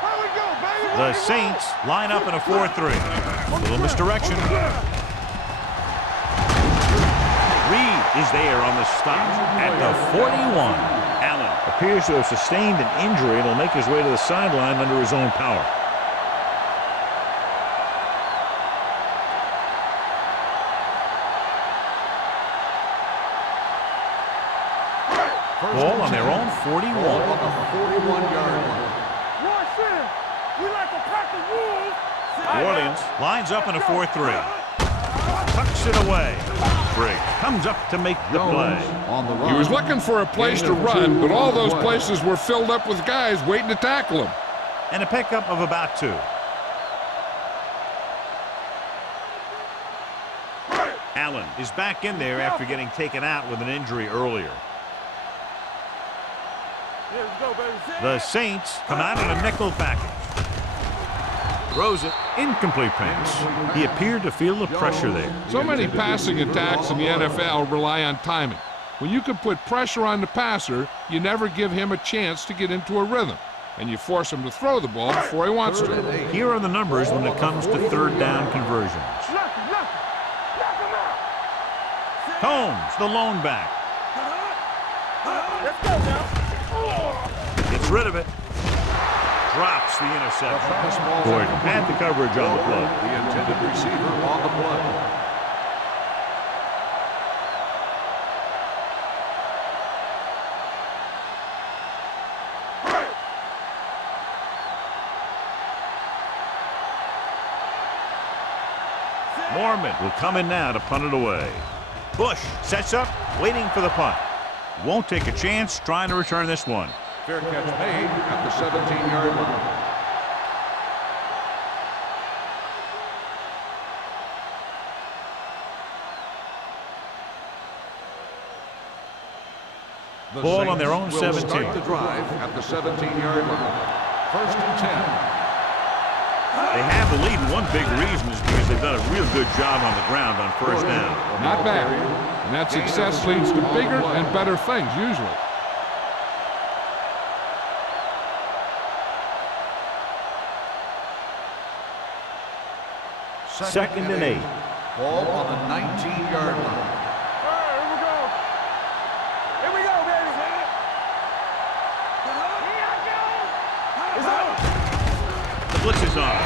Here we go, baby. The Saints line up in a 4-3. Little misdirection. Reed is there on the stop at the 41. Allen appears to have sustained an injury and will make his way to the sideline under his own power. Ball on their own 41. Ball on the 41-yard line. One center. We like a pack of wolves. New Orleans lines up in a 4-3. Tucks it away. Briggs comes up to make the play. On the run. He was looking for a place to run, but all those places were filled up with guys waiting to tackle him. And a pickup of about 2. Allen is back in there after getting taken out with an injury earlier. Here we go, baby. The Saints come out in a nickel package. Throws it, incomplete pass. He appeared to feel the pressure there. So many passing attacks in the NFL rely on timing. When you can put pressure on the passer, you never give him a chance to get into a rhythm, and you force him to throw the ball before he wants to. Here are the numbers when it comes to third down conversions. Knock him out. Combs, the lone back. Let's go now. Gets rid of it. Drops the interception. Gordon had the coverage on the play. The intended receiver on the play. Mormon will come in now to punt it away. Bush sets up, waiting for the punt. Won't take a chance, trying to return this one. Fair catch made at the 17-yard line. The Ball on Saints their own will 17. Start the drive at the 17-yard line. First and 10. They have the lead, and one big reason is because they've done a real good job on the ground on first down. Not bad. And that success leads to bigger and better things, usually. 2nd and 8. Ball on the 19-yard line. Here we go. Here we go, baby. It's on. The blitz is on.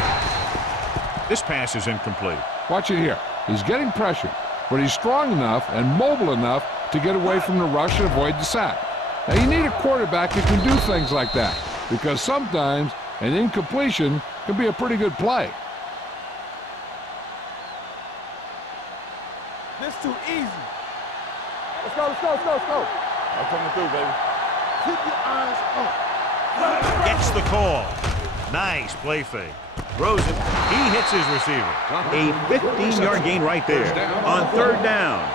This pass is incomplete. Watch it here. He's getting pressure, but he's strong enough and mobile enough to get away from the rush and avoid the sack. Now, you need a quarterback that can do things like that, because sometimes an incompletion can be a pretty good play. This too easy. Let's go, let's go, let's go, let's go. I'm coming through, baby. Keep your eyes up. Gets the call. Nice play fake. Throws it. He hits his receiver. A 15-yard gain right there on 3rd down.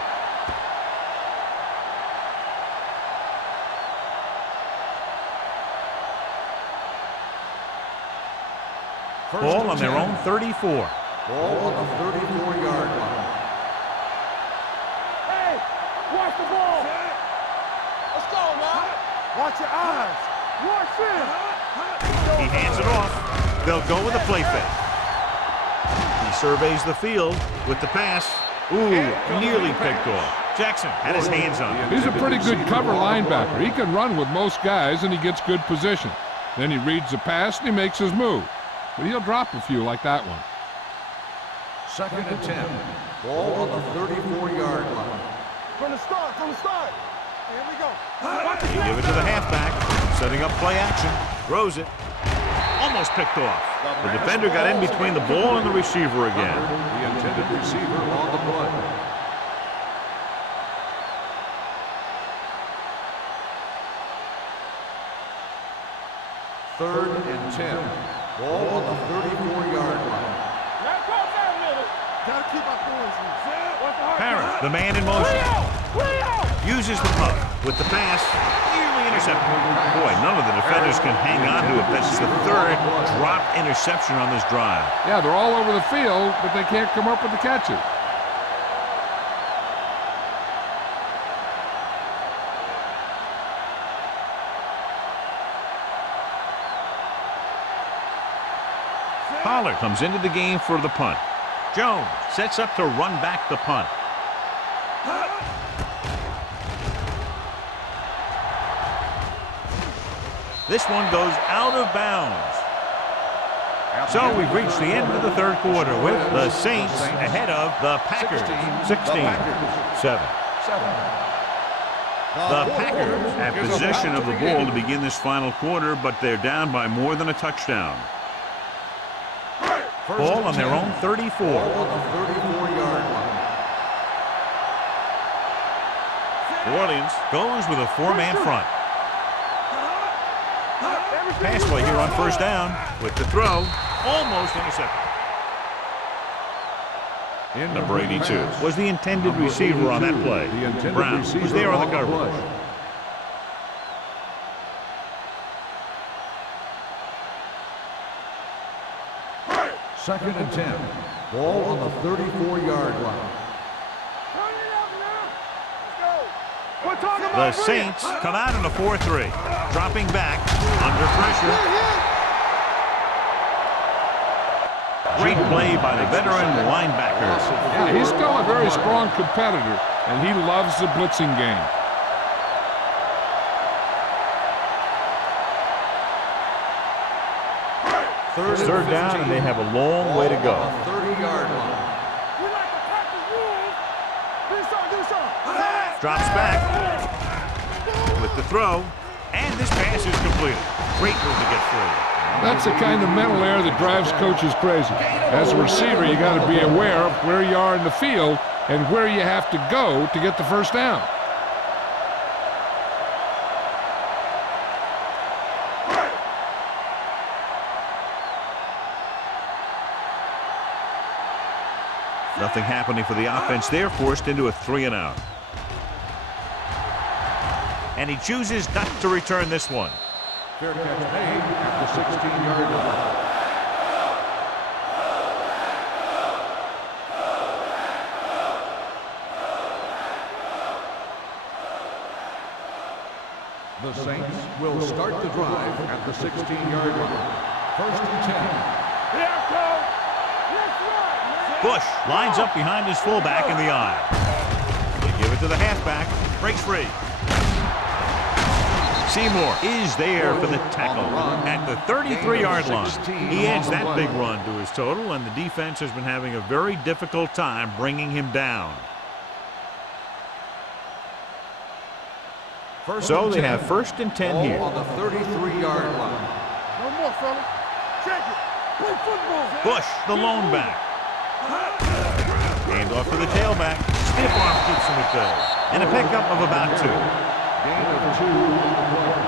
Ball on their own 34. Ball on the 34-yard line. Hey, watch the ball. Let's go, man. Watch your eyes. Watch it. He hands it off. They'll go with a play fake. He surveys the field with the pass. Ooh, nearly picked off. Jackson had his hands on it. He's a pretty good cover linebacker. He can run with most guys, and he gets good position. Then he reads the pass, and he makes his move. But he'll drop a few like that one. 2nd and 10. Ball on the 34-yard line. From the start, from the start. Here we go. They give it to the halfback, setting up play action. Throws it. Almost picked off. The defender got in between the ball and the receiver again. The intended receiver on the play. Third and 10. Ball on the 34-yard line. Now go down, Miller. Gotta keep our points in. What's the hard Parrott, the man in motion, uses the punt with the pass, nearly intercepted. Boy, none of the defenders can hang on to it. That's the 3rd dropped interception on this drive. Yeah, they're all over the field, but they can't come up with the catches. Pollard comes into the game for the punt. Jones sets up to run back the punt. This one goes out of bounds. So we've reached the end of the 3rd quarter with the Saints ahead of the Packers, 16-7. The Packers have possession of the ball to begin this final quarter, but they're down by more than a touchdown. Ball on their own 34. Ball on the 34-yard line. New Orleans goes with a 4-man front. Pass play here on 1st down with the throw. Almost intercepted. Number 82 was the intended receiver on that play. Brown was there on the coverage. 2nd and 10. Ball on the 34-yard line. The Saints come out in a 4-3, dropping back under pressure. Great play by the veteran linebacker. Yeah, he's still a very strong competitor, and he loves the blitzing game. Third down, and they have a long way to go. 30-yard line. Drops back with the throw, and this pass is completed. Great move to get free. That's the kind of mental error that drives coaches crazy. As a receiver, you got to be aware of where you are in the field and where you have to go to get the 1st down. Nothing happening for the offense. They're forced into a 3-and-out. And he chooses not to return this one. Fair catch made at the 16-yard line. The Saints will start the drive at the 16-yard line. 1st and 10. Here, go. Let's run, man. Bush lines up behind his fullback in the eye. They give it to the halfback. Breaks free. Seymour is there for the tackle at the 33-yard line. He adds that big run to his total, and the defense has been having a very difficult time bringing him down. So they have 1st and 10 here. On the 33-yard line. No more, fellas. Check it. Play football. Bush, the lone back. Hand off to the tailback. Stiff arm keeps him at bay. And a pickup of about 2. Gain of 2 on the play.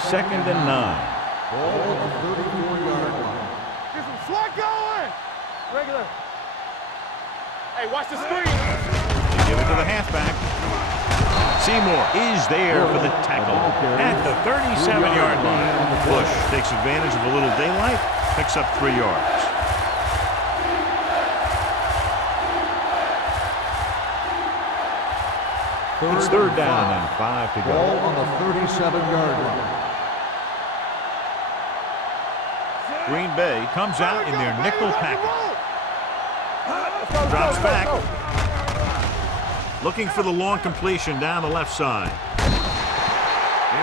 Second and 9. Ball on the 34-yard line. Get some slot going. Regular. Hey, watch the screen. They give it to the halfback. Seymour is there for the tackle at the 37-yard line. Bush takes advantage of a little daylight, picks up 3 yards. It's 3rd down and 5 to go. Ball on the 37-yard line. Green Bay comes out in their nickel package. Drops back. Looking for the long completion down the left side.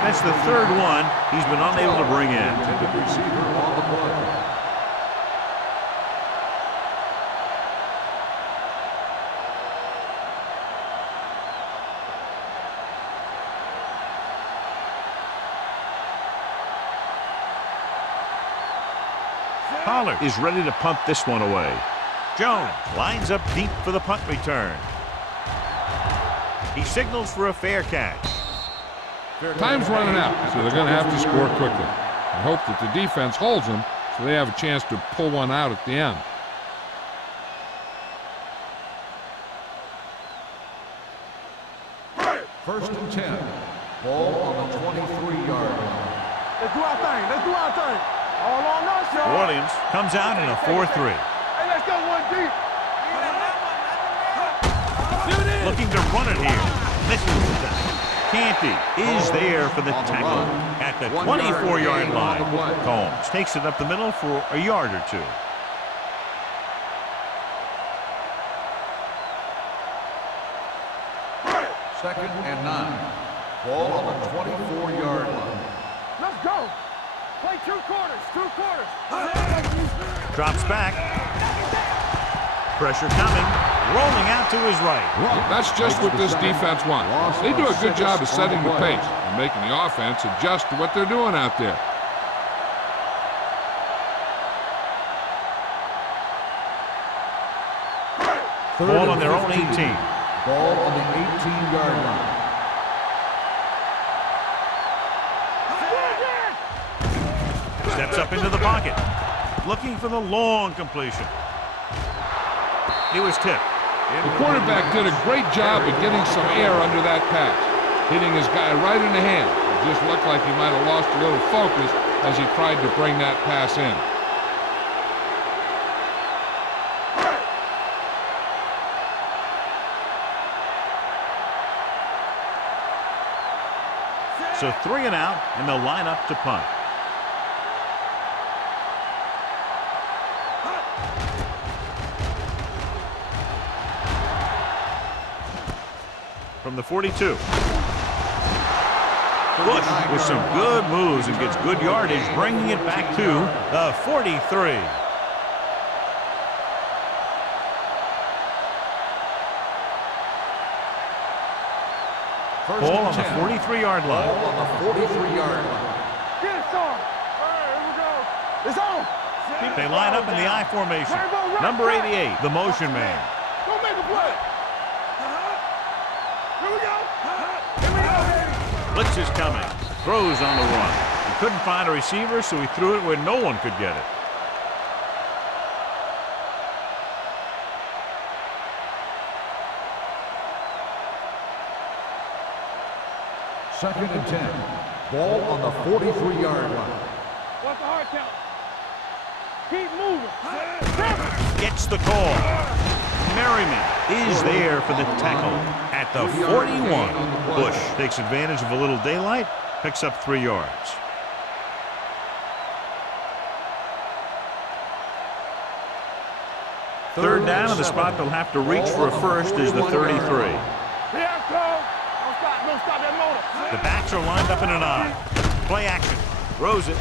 That's the 3rd one he's been unable to bring in. Intended receiver on the play. Pollard is ready to punt this one away. Jones lines up deep for the punt return. He signals for a fair catch. Time's running out, so they're going to have to score quickly. I hope that the defense holds them so they have a chance to pull one out at the end. First and 10. Ball on the 23-yard line. Let's do our thing. Let's do our thing. All on us, y'all. Williams comes out in a 4-3. Hey, let's go one deep. Looking to run it here. Misses the tackle. Canty is there for the tackle at the 24-yard line. Combs takes it up the middle for a yard or 2. Second and 9. Ball on the 24-yard line. Let's go. Play 2 quarters. 2 quarters. Drops back. Pressure coming. Rolling out to his right. Well, that's just what this defense wants. They do a good job of setting the pace and making the offense adjust to what they're doing out there. Ball on their own 18. Ball on the 18-yard line. Steps up into the pocket. Looking for the long completion. He was tipped. The quarterback did a great job of getting some air under that pass, hitting his guy right in the hand. It just looked like he might have lost a little focus as he tried to bring that pass in. So 3 and out, and they'll line up to punt. From the 42. Bush with some good moves and gets good yardage, bringing it back to the 43. Ball on the 43-yard line. Ball on the 43-yard line. Get it, son. All right, here we go. It's on. They line up in the I formation. Number 88, the motion man. Go make a play. Here we go. Here we go. Blitz is coming. Throws on the run. He couldn't find a receiver, so he threw it where no one could get it. Second and 10. Ball on the 43-yard line. What's the hard count? Keep moving. Gets the call. Merriman is there for the tackle at the 41. Bush takes advantage of a little daylight, picks up 3 yards. Third down, and the spot they'll have to reach for a first is the 33. The backs are lined up in an I. Play action. Throws it.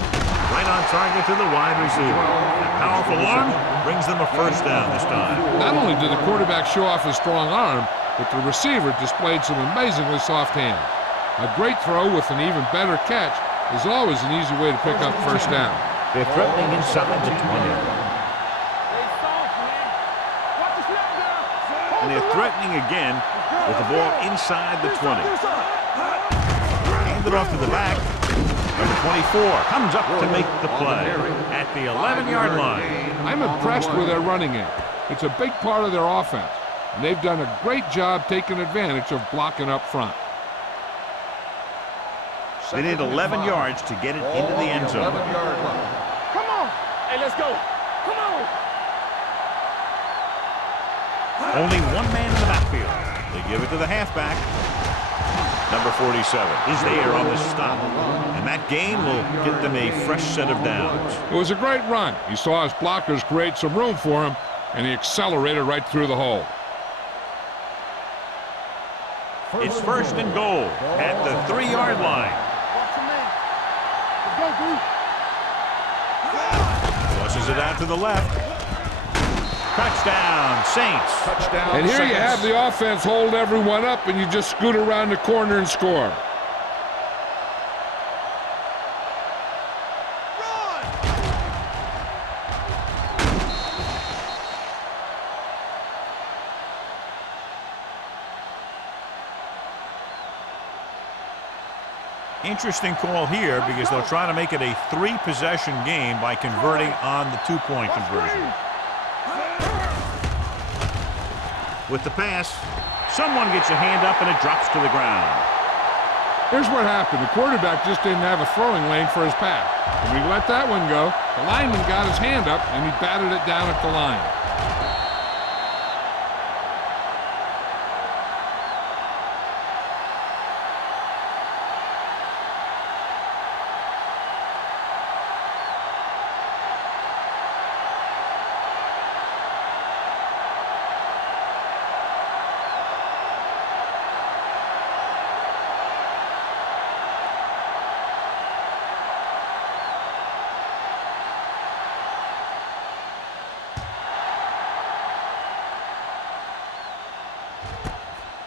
Right on target to the wide receiver. That powerful arm brings them a first down this time. Not only did the quarterback show off his strong arm, but the receiver displayed some amazingly soft hands. A great throw with an even better catch is always an easy way to pick up first down. They're threatening inside the 20. And they're threatening again with the ball inside the 20. Hand it off to the back. Number 24 comes up to make the play at the 11-yard line. I'm impressed with their running game. It's a big part of their offense, and they've done a great job taking advantage of blocking up front. They need 11 yards to get it into the end zone. Come on. Hey, let's go. Come on. Only one man in the backfield. They give it to the halfback. Number 47 is there on the stop. And that gain will get them a fresh set of downs. It was a great run. He saw his blockers create some room for him, and he accelerated right through the hole. It's first and goal at the 3-yard line. Flushes it out to the left. Touchdown, Saints. Touchdown. And here you have the offense hold everyone up, and you just scoot around the corner and score. Interesting call here because they'll try to make it a 3-possession game by converting on the 2-point conversion. With the pass, someone gets a hand up and it drops to the ground. Here's what happened. The quarterback just didn't have a throwing lane for his pass. When he let that one go, the lineman got his hand up and he batted it down at the line.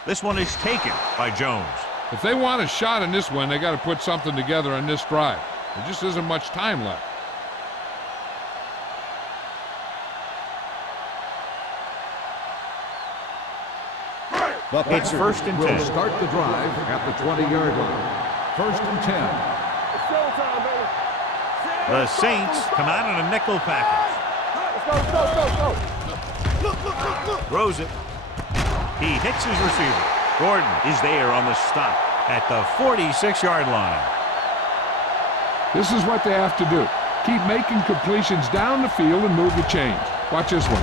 This one is taken by Jones. If they want a shot in this one, they got to put something together on this drive. There just isn't much time left. It's first and 10. Will start the drive at the 20-yard line. First and 10. The Saints come out in a nickel package. Let's go. Throws it. He hits his receiver. Gordon is there on the stop at the 46-yard line. This is what they have to do. Keep making completions down the field and move the chains. Watch this one.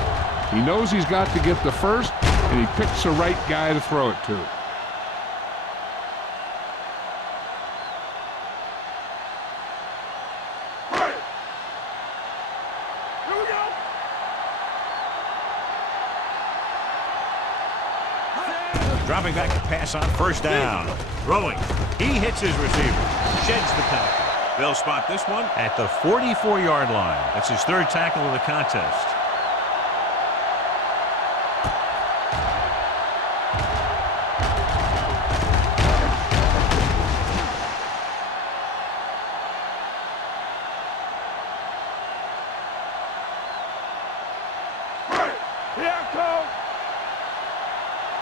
He knows he's got to get the first, and he picks the right guy to throw it to. Dropping back to pass on first down. Throwing. He hits his receiver. Sheds the tackle. They'll spot this one at the 44-yard line. That's his 3rd tackle of the contest.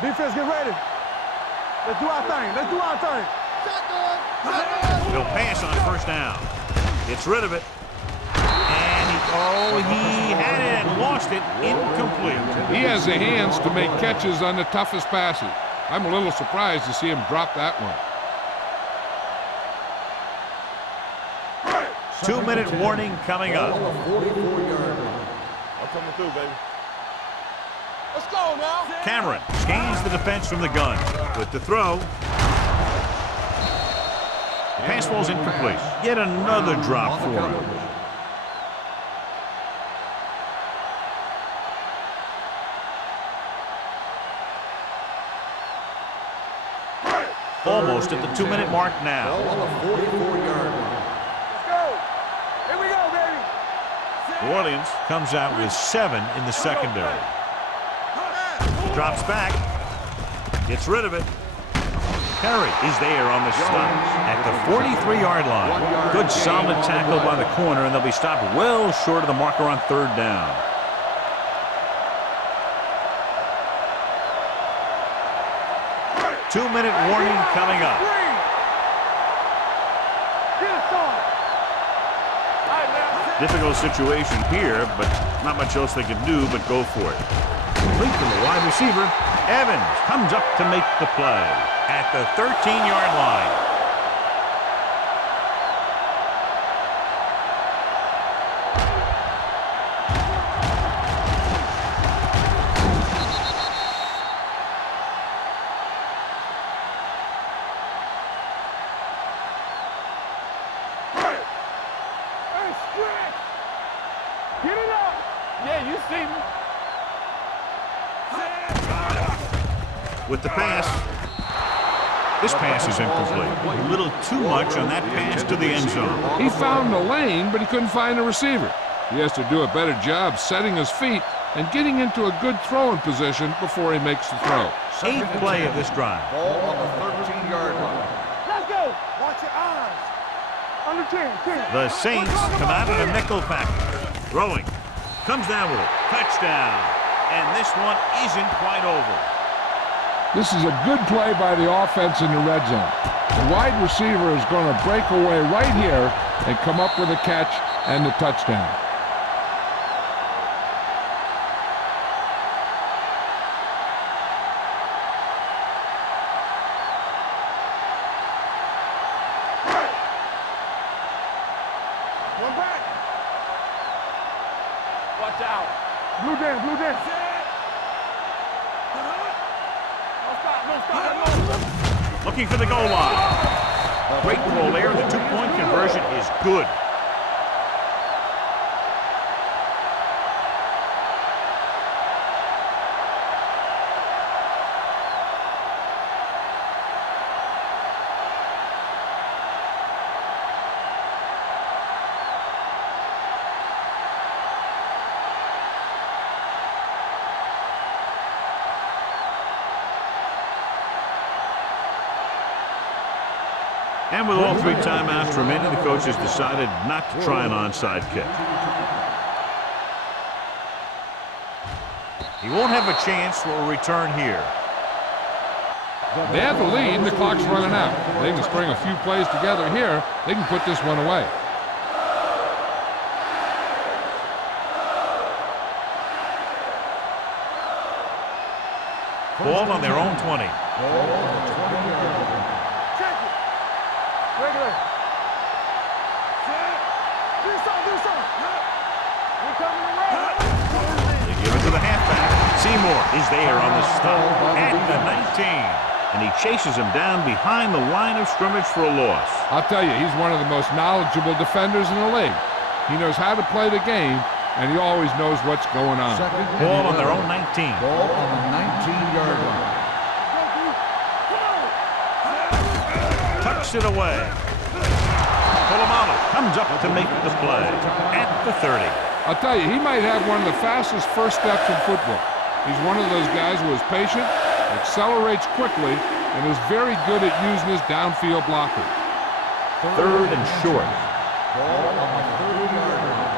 Defense, get ready. Let's do our thing. He'll pass on first down. Gets rid of it. And he had it and lost it. Incomplete. He has the hands to make catches on the toughest passes. I'm a little surprised to see him drop that one. 2-minute warning coming up. I'm coming through, baby. Let's go now. Cameron scans the defense from the gun. With the throw. The pass falls incomplete. Yet another drop for him. Almost at the 2-minute mark now. Ball on the 44-yard line. Let's go. Here we go, baby. New Orleans comes out with 7 in the secondary. Drops back. Gets rid of it. Perry is there on the stop at the 43-yard line. Good solid tackle by the corner, and they'll be stopped well short of the marker on 3rd down. Two-minute warning coming up. Difficult situation here, but not much else they can do but go for it. Complete to the wide receiver. Evans comes up to make the play at the 13-yard line. Get it up. Yeah, you see me. With the pass. This pass is incomplete. A little too much on that pass to the end zone. He found the lane, but he couldn't find a receiver. He has to do a better job setting his feet and getting into a good throwing position before he makes the throw. 8th play of this drive. Ball on the 13-yard line. Let's go. Watch your eyes. Under 10. The Saints come out in a nickel package. Throwing. Comes down with it. Touchdown. And this one isn't quite over. This is a good play by the offense in the red zone. The wide receiver is going to break away right here and come up with a catch and the touchdown. One back. Watch out. Blue down. No stop. Looking for the goal line. Great throw there. The 2-point conversion is good. And with all 3 timeouts remaining, the coach has decided not to try an onside kick. He won't have a chance for a return here. They have the lead and the clock's running out. They can string a few plays together here. They can put this one away. Ball on their own 20. Ball on the 20-yard line. Regular. Do something. We're coming around. They give it to the halfback. Seymour is there on the stop at the 19. And he chases him down behind the line of scrimmage for a loss. I'll tell you, he's one of the most knowledgeable defenders in the league. He knows how to play the game, and he always knows what's going on. Ball on their own 19. Ball on the 19-yard line. Tucks it away. Polamalu comes up to make the play at the 30. I'll tell you, he might have one of the fastest first steps in football. He's one of those guys who is patient, accelerates quickly, and is very good at using his downfield blocker. 3rd and short. Ball on the 30-yard line.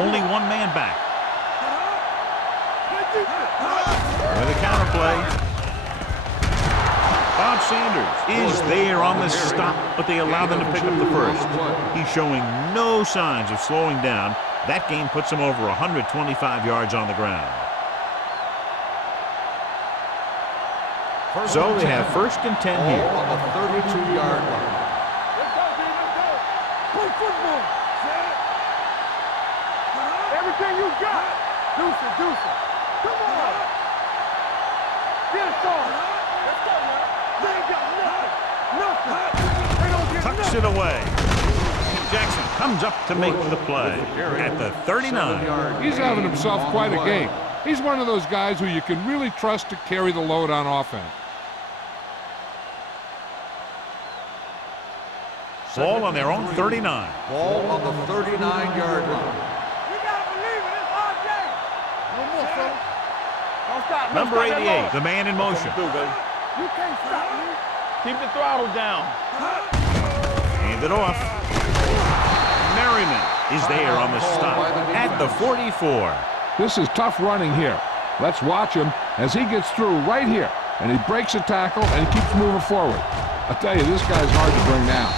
Only 1 man back. With a counter play. Bob Sanders is there on the stop, but they allow them to pick up the first. He's showing no signs of slowing down. That game puts him over 125 yards on the ground. So they have 1st and 10 here. Ball on the 32-yard line. Let's go, dude. Let's go. Play football. Everything you got. Deuce it, deuce it. Come on. Get it started. Let's go, man. They ain't got nothing. Nothing. They don't get Tucks nothing. it away. Jackson comes up to make the play at the 39. He's having himself quite a game. He's one of those guys who you can really trust to carry the load on offense. Ball on their own 39. Ball on the 39-yard line. You gotta believe it. It's our game. No more, son. Don't stop. Number 88, the man in motion. Through, baby. You can't stop me. Keep the throttle down. Hand it off. Merriman is there on the stop at the 44. This is tough running here. Let's watch him as he gets through right here. And he breaks a tackle and keeps moving forward. I tell you, this guy's hard to bring down.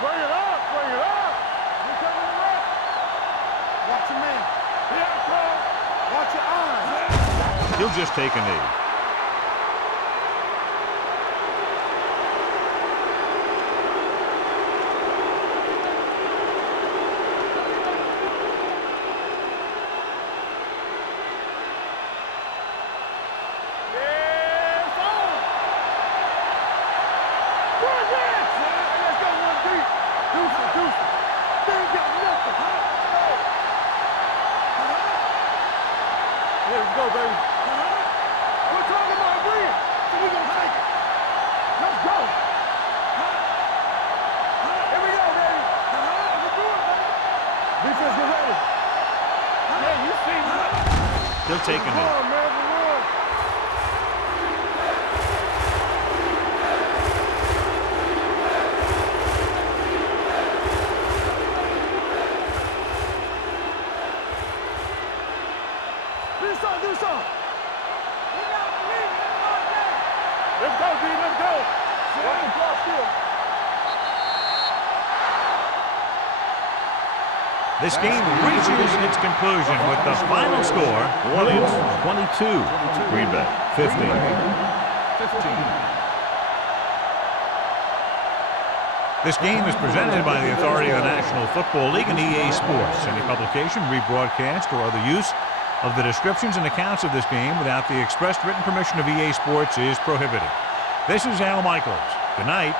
Bring it up, bring it up. You coming around? Watch your man. Here I come. Watch your eyes. He'll just take a knee. Yes, on. Bring it. Let's go, 1 deep. Deuce it, deuce it. They ain't got nothing. Let's go, baby. We're talking about win, so we're going to take it. Let's go. Here we go, baby. Let's do it, baby. Defense, get ready. Yeah, you see me. He'll take a Come knee. on, man, come on. Do something, do something. We gotta believe it. It's our game. Let's go, D. Let's go. Watch the clock still. This game reaches its conclusion with the final score, Williams 22, Green Bay 15. This game is presented by the authority of the National Football League and EA Sports. Any publication, rebroadcast, or other use of the descriptions and accounts of this game without the expressed written permission of EA Sports is prohibited. This is Al Michaels. Good night.